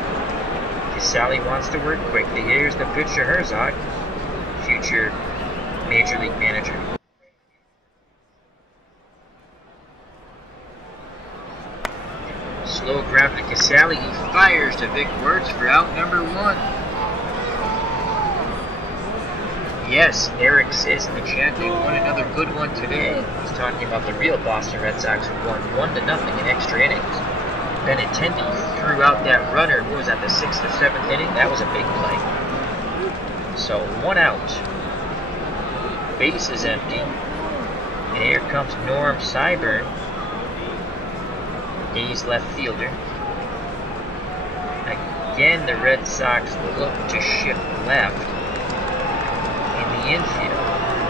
Casale wants to work quickly. Here's the pitch to Herzog, future Major League manager. Slow grab to Casale. He fires to Vic Wertz for out number 1. Yes, Eric says in the chat they won another good one today. He's talking about the real Boston Red Sox who won 1-0 in extra innings. Benintendi threw out that runner. What was that, the 6th or 7th inning? That was a big play. So 1 out. Base is empty. And here comes Norm Cyburn, A's left fielder. Again, the Red Sox look to shift left. Infield.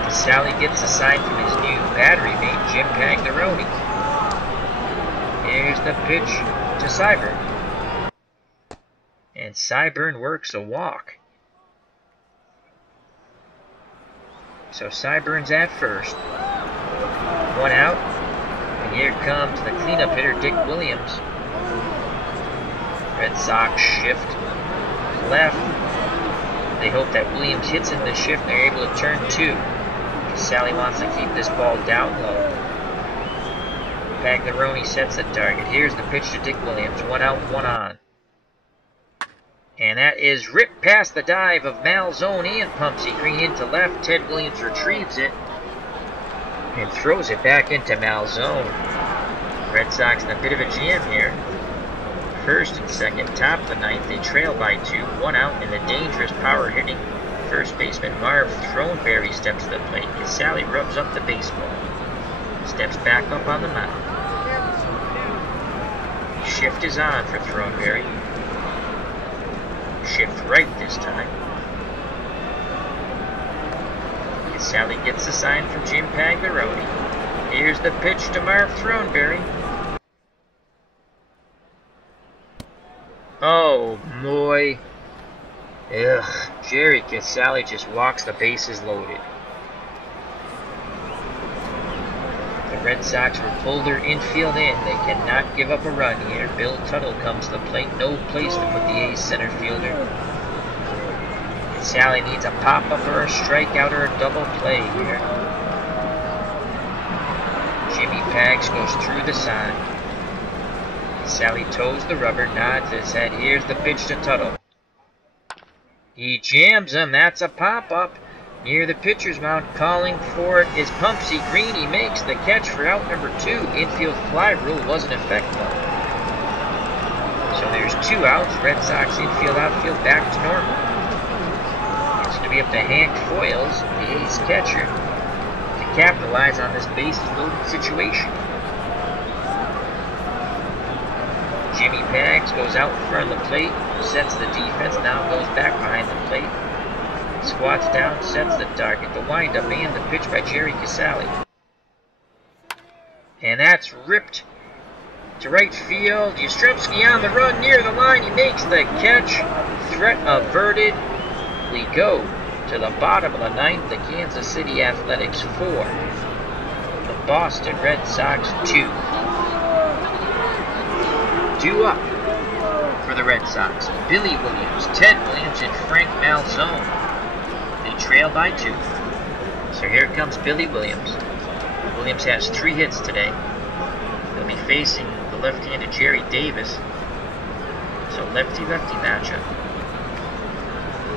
Casale gets a sign from his new battery mate, Jim Pagliarone. Here's the pitch to Cyburn. And Cyburn works a walk. So Cyburn's at first. 1 out. And here comes the cleanup hitter, Dick Williams. Red Sox shift left. They hope that Williams hits in the shift and they're able to turn 2. Casale wants to keep this ball down low. Pagliarone sets the target. Here's the pitch to Dick Williams. 1 out, 1 on. And that is ripped past the dive of Malzone and Pumpsy Green into left. Ted Williams retrieves it and throws it back into Malzone. Red Sox in a bit of a jam here. First and second, top of the 9th, they trail by 2, 1 out, and the dangerous power-hitting first baseman Marv Throneberry steps to the plate. Casale rubs up the baseball, steps back up on the mound. Shift is on for Throneberry. Shift right this time. Casale gets the sign from Jim Pagliarone. Here's the pitch to Marv Throneberry. Oh, boy. Ugh. Jerry Casale just walks the bases loaded. The Red Sox will pull their infield in. They cannot give up a run here. Bill Tuttle comes to the plate. No place to put the A's center fielder. Casale needs a pop-up or a strikeout or a double play here. Jimmy Pags goes through the sign. Casale toes the rubber, nods his head. Here's the pitch to Tuttle. He jams him. That's a pop-up. Near the pitcher's mound, calling for it is Pumpsy Green. He makes the catch for out number 2. Infield fly rule was in effect, though. So there's 2 outs. Red Sox infield, outfield back to normal. It's going to be up to Hank Foyles, the A's catcher, to capitalize on this bases-loaded situation. Jimmy Pags goes out in front of the plate, sets the defense, now goes back behind the plate. Squats down, sets the target, the windup, and the pitch by Jerry Casale. And that's ripped to right field. Yastrzemski on the run near the line. He makes the catch. Threat averted. We go to the bottom of the ninth. The Kansas City Athletics 4. The Boston Red Sox 2. 2 up for the Red Sox. Billy Williams, Ted Williams, and Frank Malzone. They trail by 2. So here comes Billy Williams. Williams has 3 hits today. He'll be facing the left-handed Jerry Davis. So lefty-lefty matchup.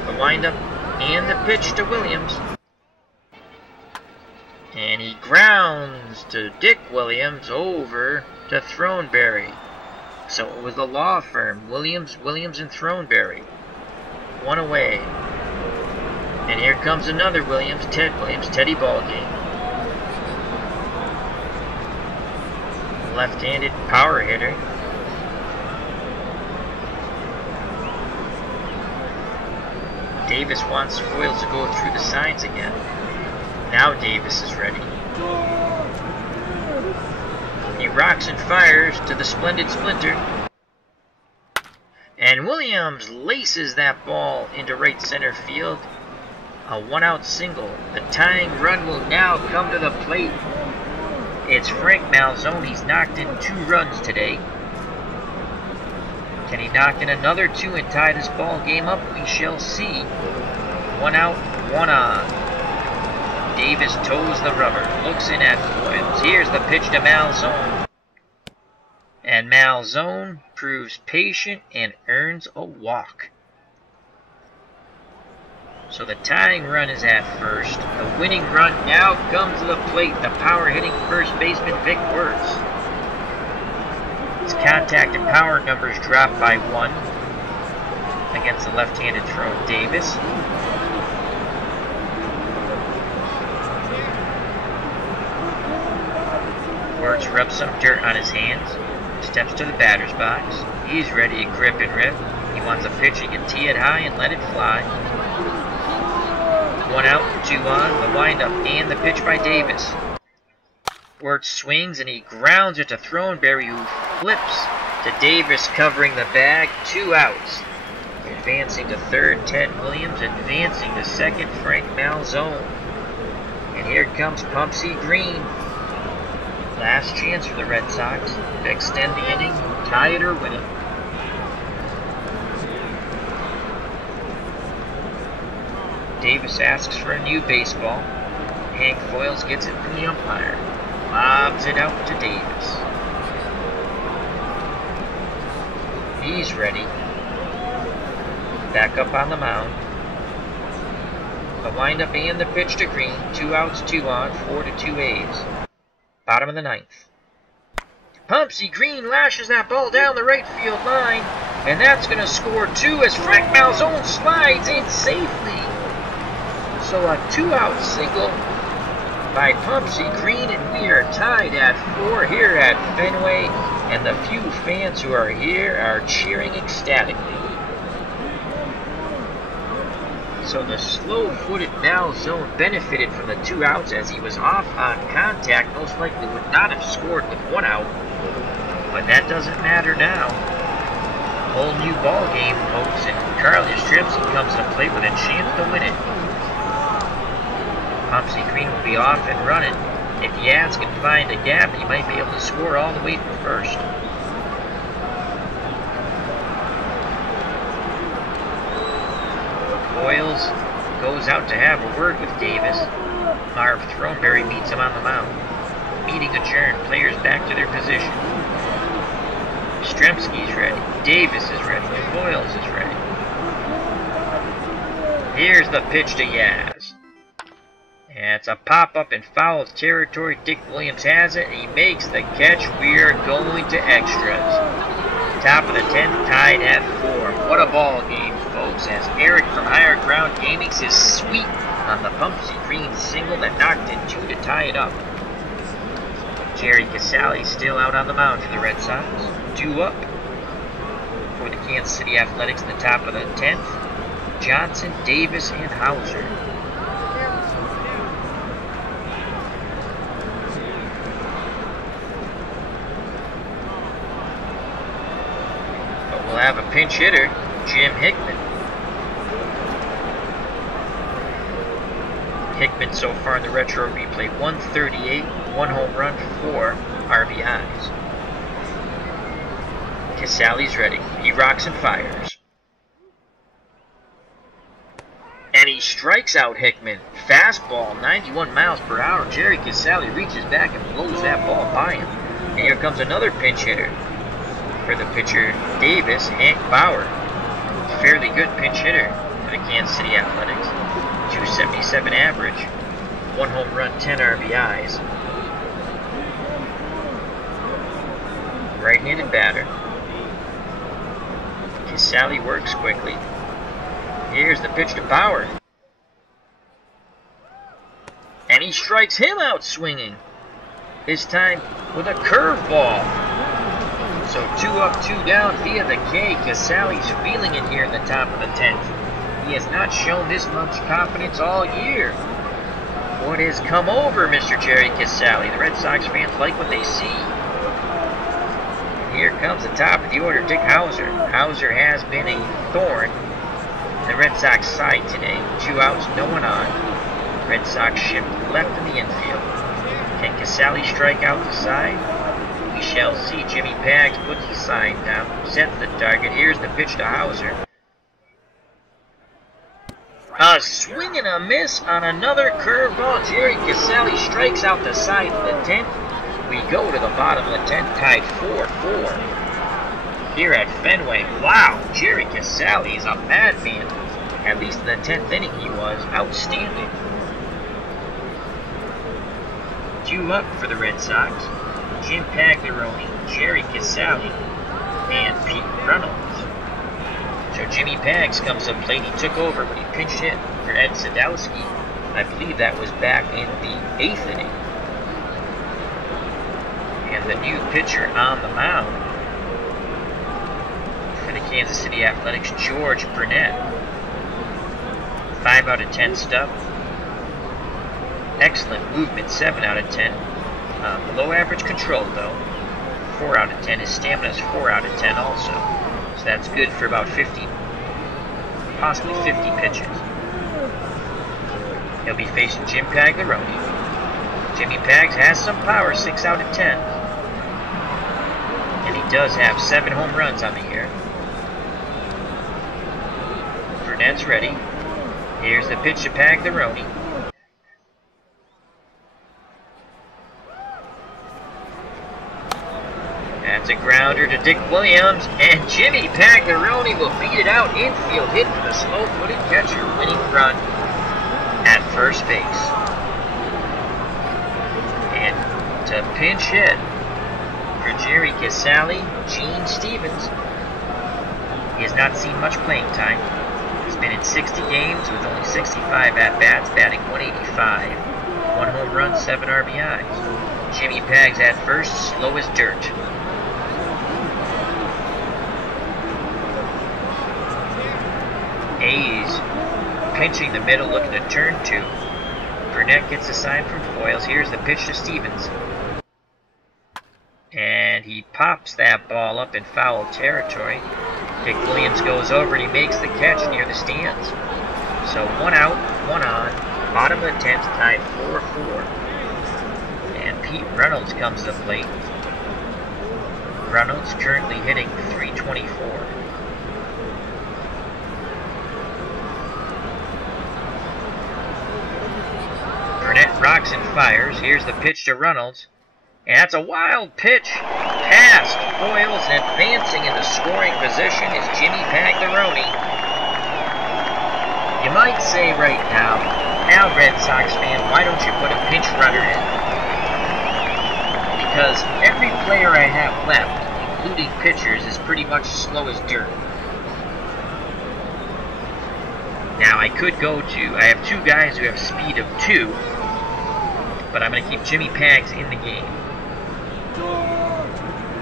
The windup and the pitch to Williams. And he grounds to Dick Williams over to Throneberry. So it was the law firm, Williams, and Throneberry. 1 away. And here comes another Williams, Ted Williams, Teddy Ballgame. Left-handed power hitter. Davis wants Foyles to go through the signs again. Now Davis is ready. He rocks and fires to the splendid Splinter. And Williams laces that ball into right center field. A 1-out single. The tying run will now come to the plate. It's Frank Malzone. He's knocked in 2 runs today. Can he knock in another 2 and tie this ball game up? We shall see. 1 out, 1 on. Davis toes the rubber. Looks in at Foyles. Here's the pitch to Malzone. And Malzone proves patient and earns a walk. So the tying run is at first. The winning run now comes to the plate. The power-hitting first baseman Vic Wertz. His contact and power numbers drop by 1 against the left-handed throw of Davis. Wertz rubs some dirt on his hands. Steps to the batter's box. He's ready to grip and rip. He wants a pitch he can tee it high and let it fly. 1 out, 2 on, the windup and the pitch by Davis. Wertz swings and he grounds it to Throneberry, who flips to Davis covering the bag. 2 outs. Advancing to third, Ted Williams. Advancing to second, Frank Malzone. And here comes Pumpsy Green. Last chance for the Red Sox to extend the inning, tie it or win it. Davis asks for a new baseball. Hank Foyles gets it from the umpire. Lobs it out to Davis. He's ready. Back up on the mound. The windup and the pitch to Green. 2 outs, 2 on, 4-2 A's. Bottom of the ninth. Pumpsy Green lashes that ball down the right field line. And that's going to score 2 as Frank Malzone slides in safely. So a 2-out single by Pumpsy Green, and we are tied at 4 here at Fenway, and the few fans who are here are cheering ecstatically. So the slow-footed Malzone benefited from the 2 outs as he was off on contact. Most likely would not have scored with 1 out, but that doesn't matter now. Whole new ball game, folks, and Carl Yastrzemski comes to play with a chance to win it. Pumpsy Green will be off and running. If Yaz can find a gap, he might be able to score all the way from first. Foyles goes out to have a word with Davis. Marv Throneberry meets him on the mound. Meeting adjourned. Players back to their position. Yastrzemski's ready. Davis is ready. Foyles is ready. Here's the pitch to Yaz. And it's a pop-up in foul territory. Dick Williams has it, and he makes the catch. We are going to extras. Top of the 10th, tied at 4. What a ball game, folks, as Eric from Higher Ground Gaming's his sweep on the Pumpsy Green single that knocked in 2 to tie it up. Jerry Casale still out on the mound for the Red Sox. 2 up for the Kansas City Athletics in the top of the 10th. Johnson, Davis, and Hauser. have a pinch hitter, Jim Hickman. Hickman so far in the retro replay, 138, 1 home run, 4 RBIs. Casale's ready. He rocks and fires. And he strikes out Hickman. Fastball, 91 miles per hour. Jerry Casale reaches back and blows that ball by him. And here comes another pinch hitter for the pitcher, Davis, Hank Bauer. Fairly good pinch hitter for the Kansas City Athletics. 277 average. 1 home run, 10 RBIs. Right-handed batter. Casale works quickly. Here's the pitch to Bauer. And he strikes him out swinging. This time with a curveball. So 2 up, 2 down via the K. Casale's feeling it here in the top of the 10th. He has not shown this much confidence all year. What has come over Mr. Jerry Casale? The Red Sox fans like what they see. And here comes the top of the order, Dick Hauser. Hauser has been a thorn the Red Sox side today. 2 outs, no one on. Red Sox shift left in the infield. Can Casale strike out the side? We shall see. Jimmy Pags puts the sign down, sets the target. Here's the pitch to Hauser. A swing and a miss on another curveball. Jerry Casale strikes out the side of the 10th. We go to the bottom of the 10th, tied 4-4. Here at Fenway. Wow, Jerry Casale is a madman. At least in the 10th inning he was outstanding. 2 up for the Red Sox. Jim Pagliarone, Jerry Casale, and Pete Reynolds. So Jimmy Pags comes to plate. He took over, but he pinch hit for Ed Sadowski. I believe that was back in the 8th inning. And the new pitcher on the mound for the Kansas City Athletics, George Burnett. 5 out of 10 stuff. Excellent movement, 7 out of 10. Below average control though. 4 out of 10. His stamina is 4 out of 10 also. So that's good for about 50, possibly 50 pitches. He'll be facing Jim Pagliarone. Jimmy Pags has some power, 6 out of 10. And he does have 7 home runs on the year. Burnett's ready. Here's the pitch to Pagliarone. That's a grounder to Dick Williams, and Jimmy Pagliarone will beat it out infield, hit for the slow-footed catcher, winning run at first base. And to pinch hit for Jerry Casale, Gene Stevens. He has not seen much playing time. He's been in 60 games with only 65 at-bats, batting .185, 1 home run, 7 RBIs. Jimmy Pags at first, slow as dirt. Hayes pinching the middle, looking to turn 2. Burnett gets a sign from Foyles. Here's the pitch to Stevens. And he pops that ball up in foul territory. Dick Williams goes over and he makes the catch near the stands. So 1 out, 1 on. Bottom of the 10th, tied 4-4. And Pete Reynolds comes to the plate. Reynolds currently hitting .324. Burnett rocks and fires. Here's the pitch to Reynolds. And that's a wild pitch. Past Foyles, and advancing into scoring position is Jimmy Pagliarone. You might say right now, Red Sox fan, why don't you put a pinch runner in? Because every player I have left, including pitchers, is pretty much slow as dirt. Now I could go to, I have 2 guys who have speed of 2, but I'm going to keep Jimmy Pags in the game.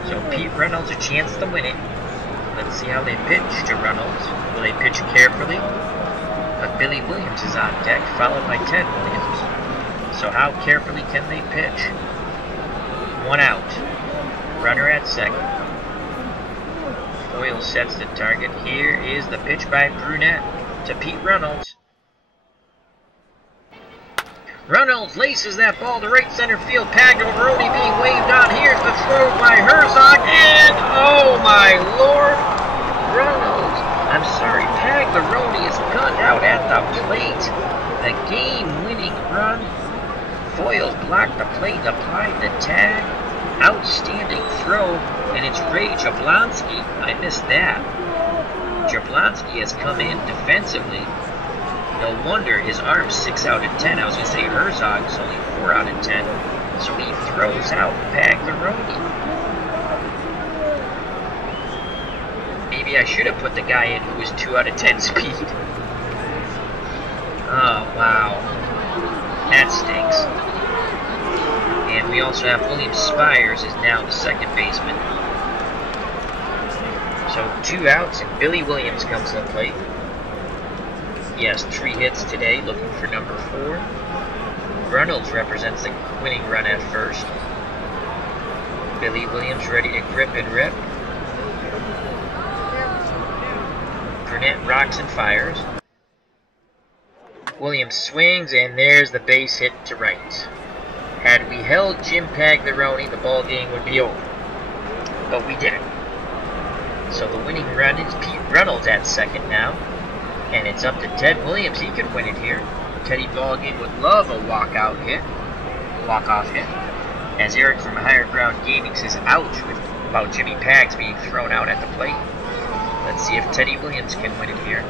So Pete Reynolds a chance to win it. Let's see how they pitch to Reynolds. Will they pitch carefully? But Billy Williams is on deck, followed by Ted Williams. So how carefully can they pitch? 1 out. Runner at second. Coyle sets the target. Here is the pitch by Brunette to Pete Reynolds. Reynolds laces that ball to right center field. Pagliarone being waved on. Here's the throw by Herzog, and oh my lord, Pagliarone is gunned out at the plate. The game-winning run. Foyles blocked the plate and applied the tag. Outstanding throw, and it's Ray Jablonski. I missed that. Jablonski has come in defensively. No wonder his arm's 6 out of 10. I was going to say Herzog's only 4 out of 10. So he throws out Pagliarone. Maybe I should have put the guy in who was 2 out of 10 speed. Oh, wow. That stinks. And we also have William Spires is now the second baseman. So 2 outs and Billy Williams comes to the plate. He has 3 hits today, looking for number 4. Reynolds represents the winning run at first. Billy Williams ready to grip and rip. Burnett rocks and fires. Williams swings, and there's the base hit to right. Had we held Jim Pagliarone, the ball game would be over. But we didn't. So the winning run is Pete Reynolds at second now. And it's up to Ted Williams. He could win it here. Teddy Ballgame would love a walk-off hit. As Eric from Higher Ground Gaming says, ouch, about Jimmy Pags being thrown out at the plate. Let's see if Teddy Williams can win it here.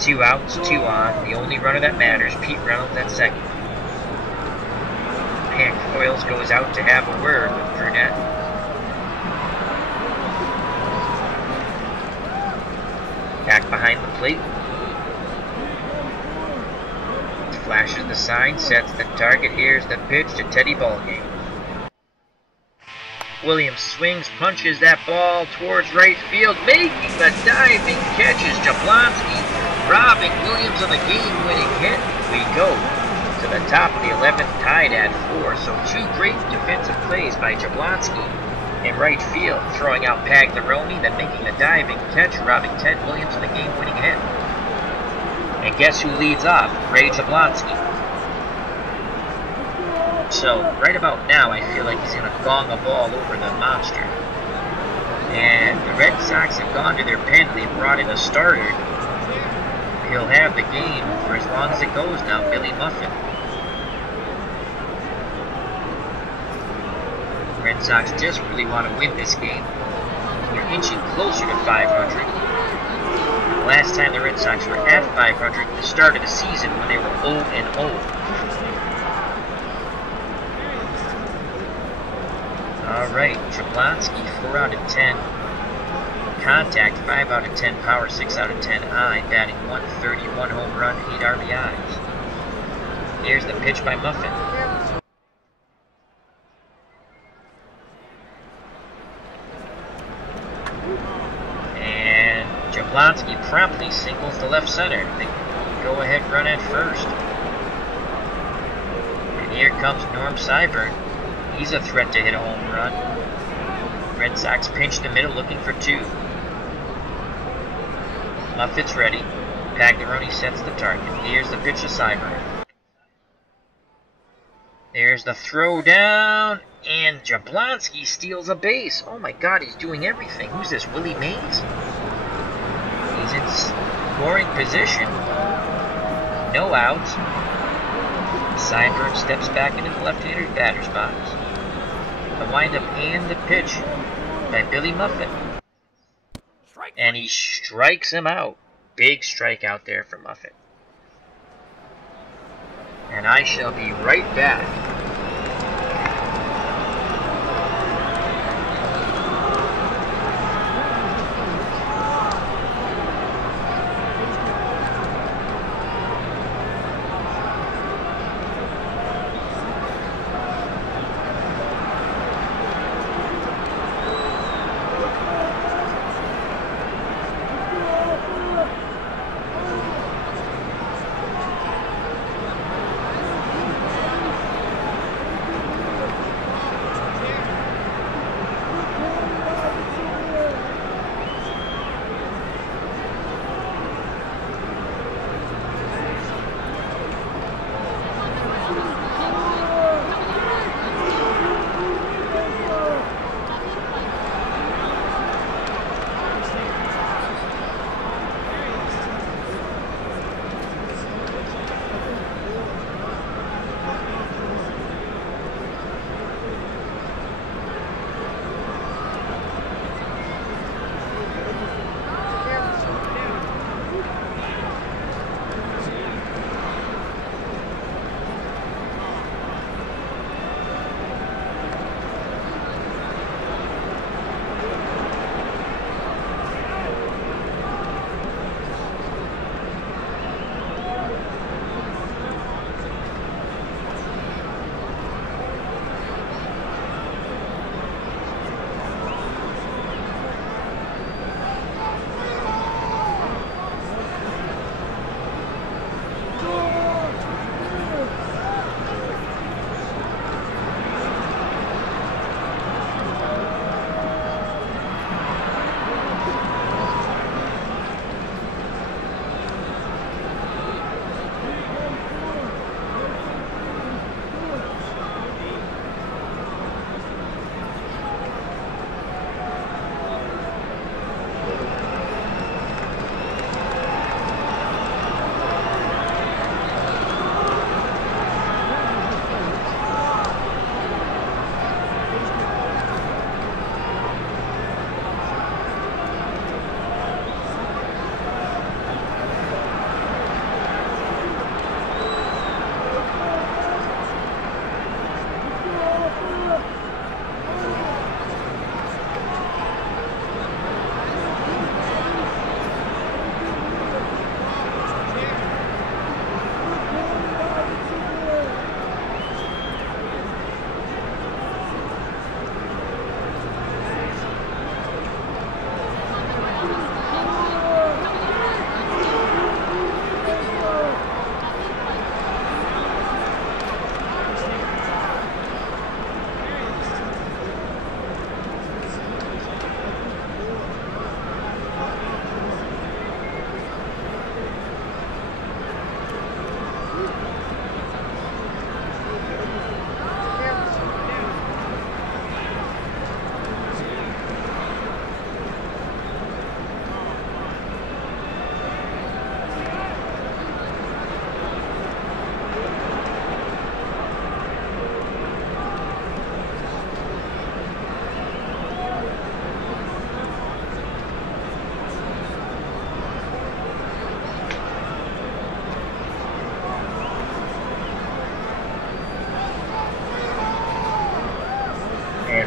2 outs, 2 on. The only runner that matters, Pete Reynolds at second. And Coyles goes out to have a word with Brunette. Back behind the plate. Flashes the sign, sets the target. Here's the pitch to Teddy Ballgame. Williams swings, punches that ball towards right field, making the diving catch is Jablonski, robbing Williams of the game-winning hit. We go to the top of the 11th, tied at 4. So 2 great defensive plays by Jablonski in right field, throwing out Pagliarone, then making the diving catch, robbing Ted Williams of the game-winning hit. And guess who leads off? Ray Jablonski. So, right about now, I feel like he's going to gong a ball over the monster. And the Red Sox have gone to their pen. They've brought in a starter. He'll have the game for as long as it goes now, Billy Muffin. Red Sox desperately want to win this game. They're inching closer to 500. Last time the Red Sox were at 500 at the start of the season when they were 0-0. Alright, Jablonski 4 out of 10. Contact 5 out of 10, power 6 out of 10, eye, batting 131, home run, 8 RBIs. Here's the pitch by Muffin. And Jablonski promptly singles to left center. The go-ahead run at first. And here comes Norm Syburn. He's a threat to hit a home run. Red Sox pinch the middle, looking for 2. Muffin's ready. Pagliarone sets the target. Here's the pitch to Syburn. There's the throw down, and Jablonski steals a base. Oh my God, he's doing everything. Who's this, Willie Mays? He's in scoring position. No outs. Syburn steps back into the left-hander batter's box. The windup and the pitch by Billy Muffin. And he strikes him out. Big strikeout there for Muffin. And I shall be right back.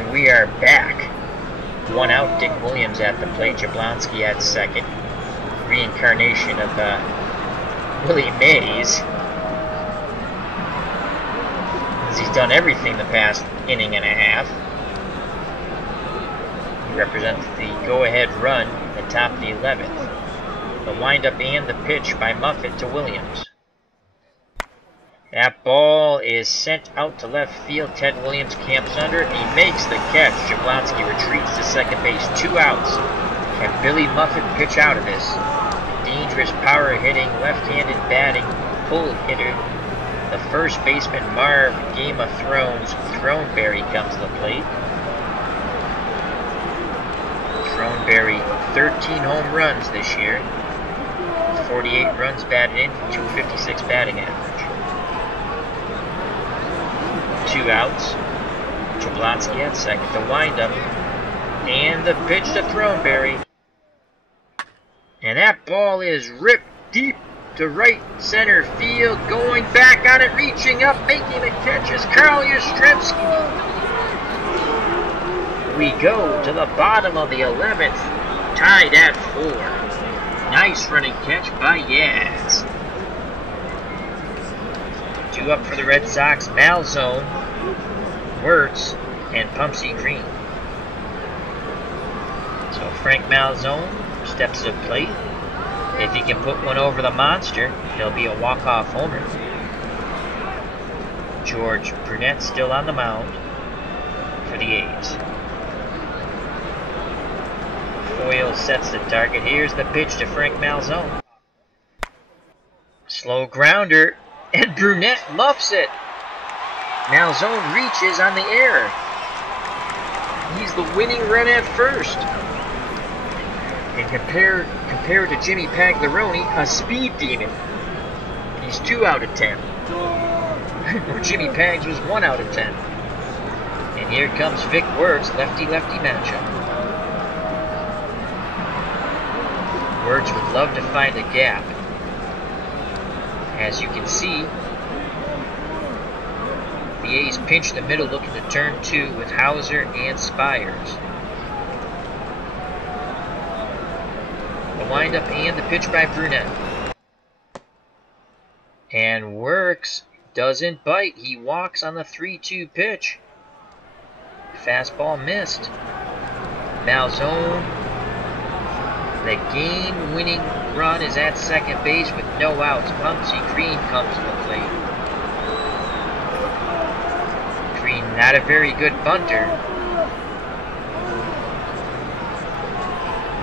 And we are back. 1 out, Dick Williams at the plate, Jablonski at second. Reincarnation of Willie Mays. As he's done everything the past inning and a half. He represents the go-ahead run at the top of the 11th. The windup and the pitch by Muffet to Williams. That ball is sent out to left field. Ted Williams camps under it. He makes the catch. Jablonski retreats to second base. 2 outs. Can Billy Muffet pitch out of this? Dangerous power hitting, left-handed batting, pull hitter. The first baseman, Marv, Game of Thrones, Throneberry comes to the plate. Throneberry, 13 home runs this year. 48 runs batted in, 256 batting average. 2 outs. Jablonski at second. The windup. And the pitch to Throneberry. And that ball is ripped deep to right center field. Going back on it, reaching up, making the catch is Carl Yastrzemski. We go to the bottom of the 11th. Tied at 4. Nice running catch by Yaz. 2 up for the Red Sox. Malzone, Wirtz, and Pumpsy Green. So Frank Malzone steps to the plate. If he can put one over the monster, he'll be a walk-off homer. George Brunette still on the mound for the A's. Foyle sets the target. Here's the pitch to Frank Malzone. Slow grounder. And Brunette muffs it. Malzone reaches on the air. He's the winning run at first. And compared to Jimmy Pagliarone, a speed demon, he's 2 out of 10. Where Jimmy Pags was 1 out of 10. And here comes Vic Wirtz, lefty-lefty matchup. Wirtz would love to find a gap. As you can see, the A's pinch the middle looking to turn 2 with Hauser and Spires. The windup and the pitch by Brunette. And Wirtz doesn't bite. He walks on the 3-2 pitch. Fastball missed. Malzone. The game-winning run is at second base with no outs. Pumpsy Green comes to the plate. Green, not a very good bunter.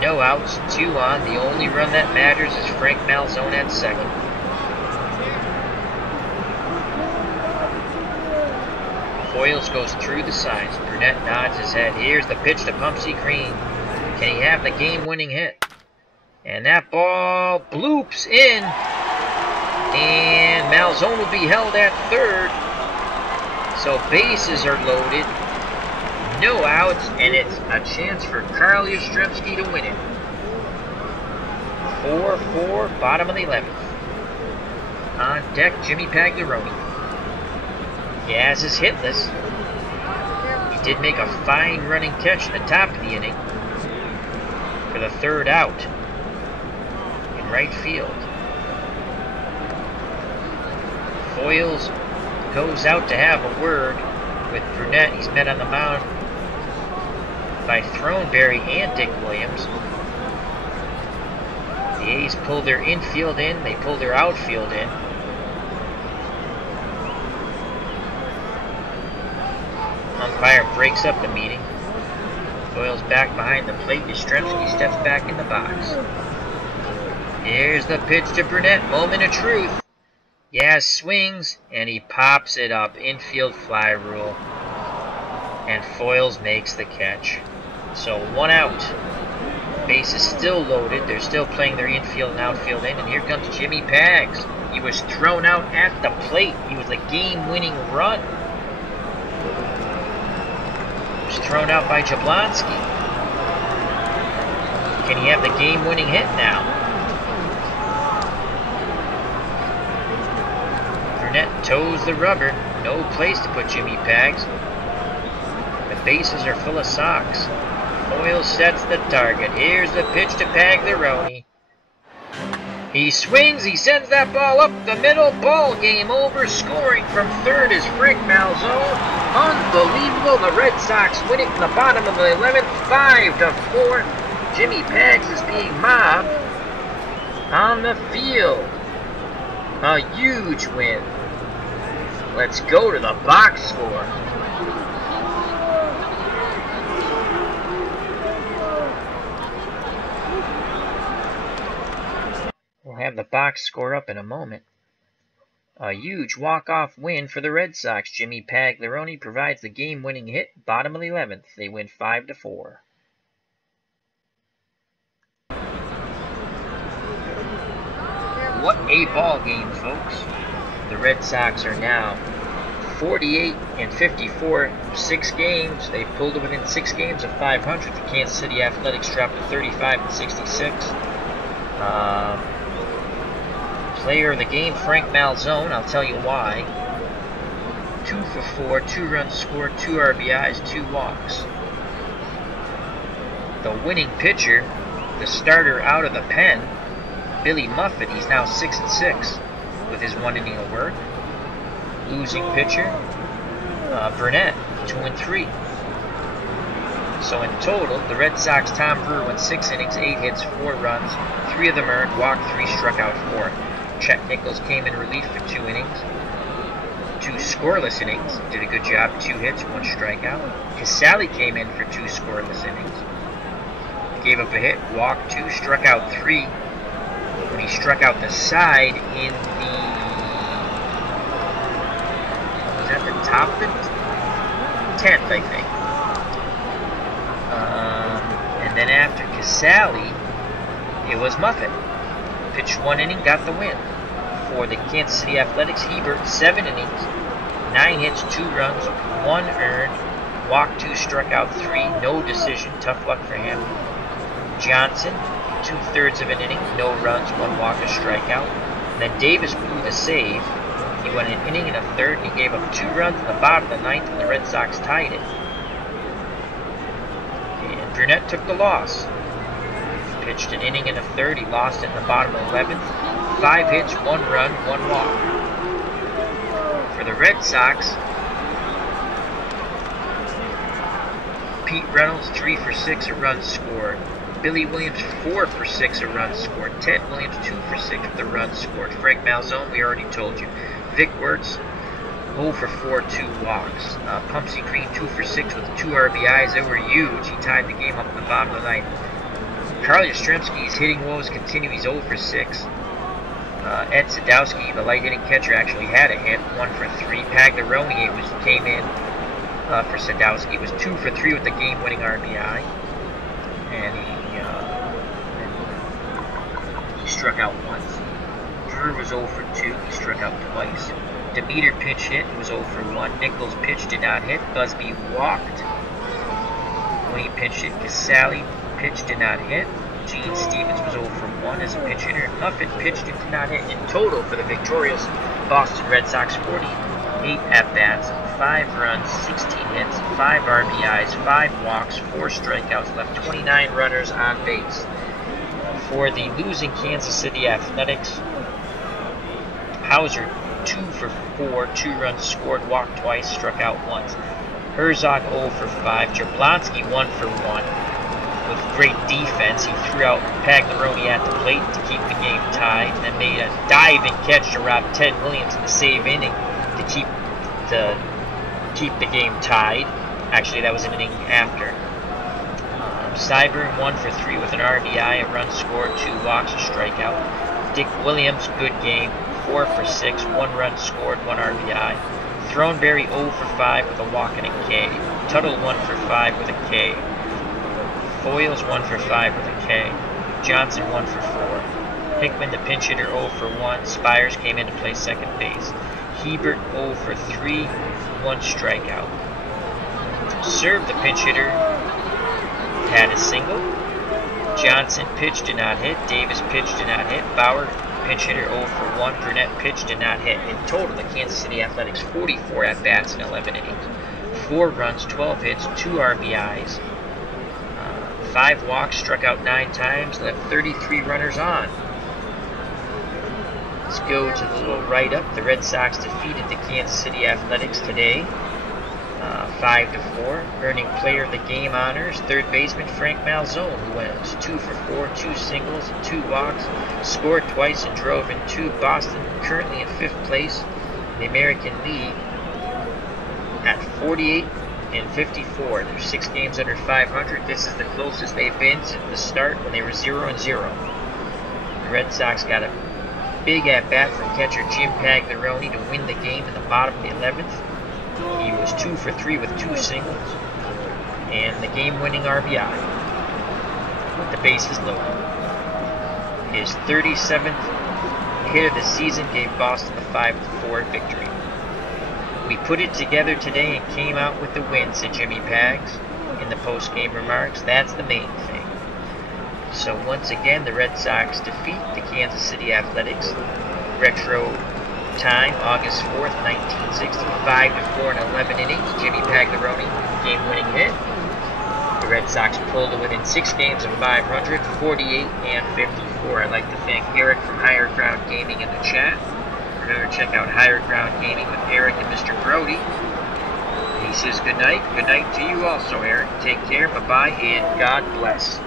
No outs, 2 on. The only run that matters is Frank Malzone at second. Foyles goes through the sides. Brunette nods his head. Here's the pitch to Pumpsy Green. Can he have the game-winning hit? And that ball bloops in. And Malzone will be held at third. So bases are loaded. No outs. And it's a chance for Carl Yastrzemski to win it. 4-4, bottom of the 11th. On deck, Jimmy Pagliarone. Yaz is hitless. He did make a fine running catch at the top of the inning for the 3rd out. Right field. Foyles goes out to have a word with Brunette. He's met on the mound by Throneberry and Dick Williams. The A's pull their infield in. They pull their outfield in. Umpire breaks up the meeting. Foyles back behind the plate. Yastrzemski steps back in the box. Here's the pitch to Brunette. Moment of truth. Yaz swings, and he pops it up. Infield fly rule. And Foyles makes the catch. So 1 out. Base is still loaded. They're still playing their infield and outfield in. And here comes Jimmy Pags. He was thrown out at the plate. He was a game-winning run. He was thrown out by Jablonski. Can he have the game-winning hit now? Brunette toes the rubber. No place to put Jimmy Pags. With bases are full of Sox. Foyle sets the target. Here's the pitch to Pagliarone. He swings, he sends that ball up the middle. Ball game over. Scoring from third is Frank Malzone. Unbelievable. The Red Sox win it in the bottom of the 11th, 5-4. Jimmy Pags is being mobbed on the field. A huge win. Let's go to the box score. We'll have the box score up in a moment. A huge walk-off win for the Red Sox. Jimmy Pagliarone provides the game-winning hit. Bottom of the 11th. They win 5-4. What a ball game, folks. The Red Sox are now 48-54, 6 games. They've pulled within 6 games of 500. The Kansas City Athletics dropped to 35-66. Player of the game, Frank Malzone. I'll tell you why. 2 for 4, 2 runs scored, 2 RBIs, 2 walks. The winning pitcher, the starter out of the pen, Billy Muffet, he's now 6-6 with his 1 inning of work. Losing pitcher, Burnett, 2-3. So in total, the Red Sox, Tom Brewer went 6 innings, 8 hits, 4 runs, 3 of them earned, walked 3, struck out 4. Chet Nichols came in relief for 2 innings, 2 scoreless innings, did a good job, 2 hits, 1 strikeout. Casale came in for 2 scoreless innings, gave up a hit, walked 2, struck out 3. When he struck out the side in the, was that the top of the 10th, I think. And then after Casale, it was Muffet. Pitched 1 inning, got the win. For the Kansas City Athletics, Hebert, 7 innings, 9 hits, 2 runs, 1 earned, walked 2, struck out 3, no decision, tough luck for him. Johnson, 2/3 of an inning, no runs, 1 walk, a strikeout. And then Davis blew the save. He went an inning and a third, and he gave up 2 runs in the bottom of the 9th, and the Red Sox tied it. And Burnett took the loss. Pitched an inning and a third, he lost it in the bottom of the 11th. 5 hits, 1 run, 1 walk. For the Red Sox, Pete Reynolds, 3 for 6, a run scored. Billy Williams, 4 for 6, a run scored. Ted Williams, 2 for 6, with the run scored. Frank Malzone, we already told you. Vic Wertz, 0 for 4, 2 walks. Pumpsy Green, 2 for 6 with 2 RBIs. They were huge. He tied the game up in the bottom of the 9th. Carl Yastrzemski's hitting woes continue. He's 0 for 6. Ed Sadowski, the light-hitting catcher, actually had a hit, 1 for 3. Pagliarone came in for Sadowski. Was 2 for 3 with the game-winning RBI. And he struck out once. Drew was 0 for 2. He struck out twice. Demeter pitch hit. He was 0 for 1. Nichols pitch did not hit. Busby walked when he pitched it. Casale pitch did not hit. Gene Stevens was 0 for 1 as a pinch hitter. Muffet pitched and did not hit. In total for the victorious Boston Red Sox, 48 at-bats, 5 runs, 16 hits, 5 RBIs, 5 walks, 4 strikeouts, left 29 runners on base. For the losing Kansas City Athletics, Hauser, 2 for 4, 2 runs scored, walked twice, struck out once. Herzog, 0 for 5. Jablonski, 1 for 1. With great defense, he threw out Pagliarone at the plate to keep the game tied, and then made a diving catch to rob Ted Williams in the save inning to keep the game tied. Actually, that was an inning after. Cyber, 1 for 3 with an RBI, a run scored, 2 walks, a strikeout. Dick Williams, good game, 4 for 6, 1 run scored, 1 RBI. Throneberry, 0 for 5 with a walk and a K. Tuttle, 1 for 5 with a K. Foyles, 1 for 5 with a K. Johnson, 1 for 4. Hickman, the pinch hitter, 0 for 1. Spires came in to play second base. Hebert, 0 for 3, 1 strikeout. Served, the pinch hitter, had a single. Johnson pitched, did not hit. Davis pitched, did not hit. Bauer, pinch hitter, 0 for 1. Burnett pitched, did not hit. In total, the Kansas City Athletics, 44 at-bats in 11 innings. 4 runs, 12 hits, 2 RBIs, 5 walks, struck out 9 times, left 33 runners on. Let's go to the little write-up. The Red Sox defeated the Kansas City Athletics today, 5-4. Earning Player of the Game honors, third baseman Frank Malzone, who was 2 for 4, 2 singles, 2 walks, scored twice and drove in 2. Boston currently in 5th place in the American League at 48-54. They're 6 games under 500. This is the closest they've been since the start when they were 0-0. The Red Sox got a big at-bat from catcher Jim Pagliarone to win the game in the bottom of the 11th. He was 2 for 3 with 2 singles and the game-winning RBI with the bases loaded. His 37th hit of the season gave Boston a 5-4 victory. We put it together today and came out with the win, said Jimmy Pags in the post-game remarks. That's the main thing. So once again, the Red Sox defeat the Kansas City Athletics. Retro time, August 4th, 1960, 5-4 in 11 innings. Jimmy Pagliarone, game-winning hit. The Red Sox pulled it within 6 games of 500, 48-54. I'd like to thank Eric from Higher Ground Gaming in the chat. Remember, check out Higher Ground Gaming with Eric and Mr. Brody. He says good night. Good night to you also, Eric. Take care, bye-bye, and God bless.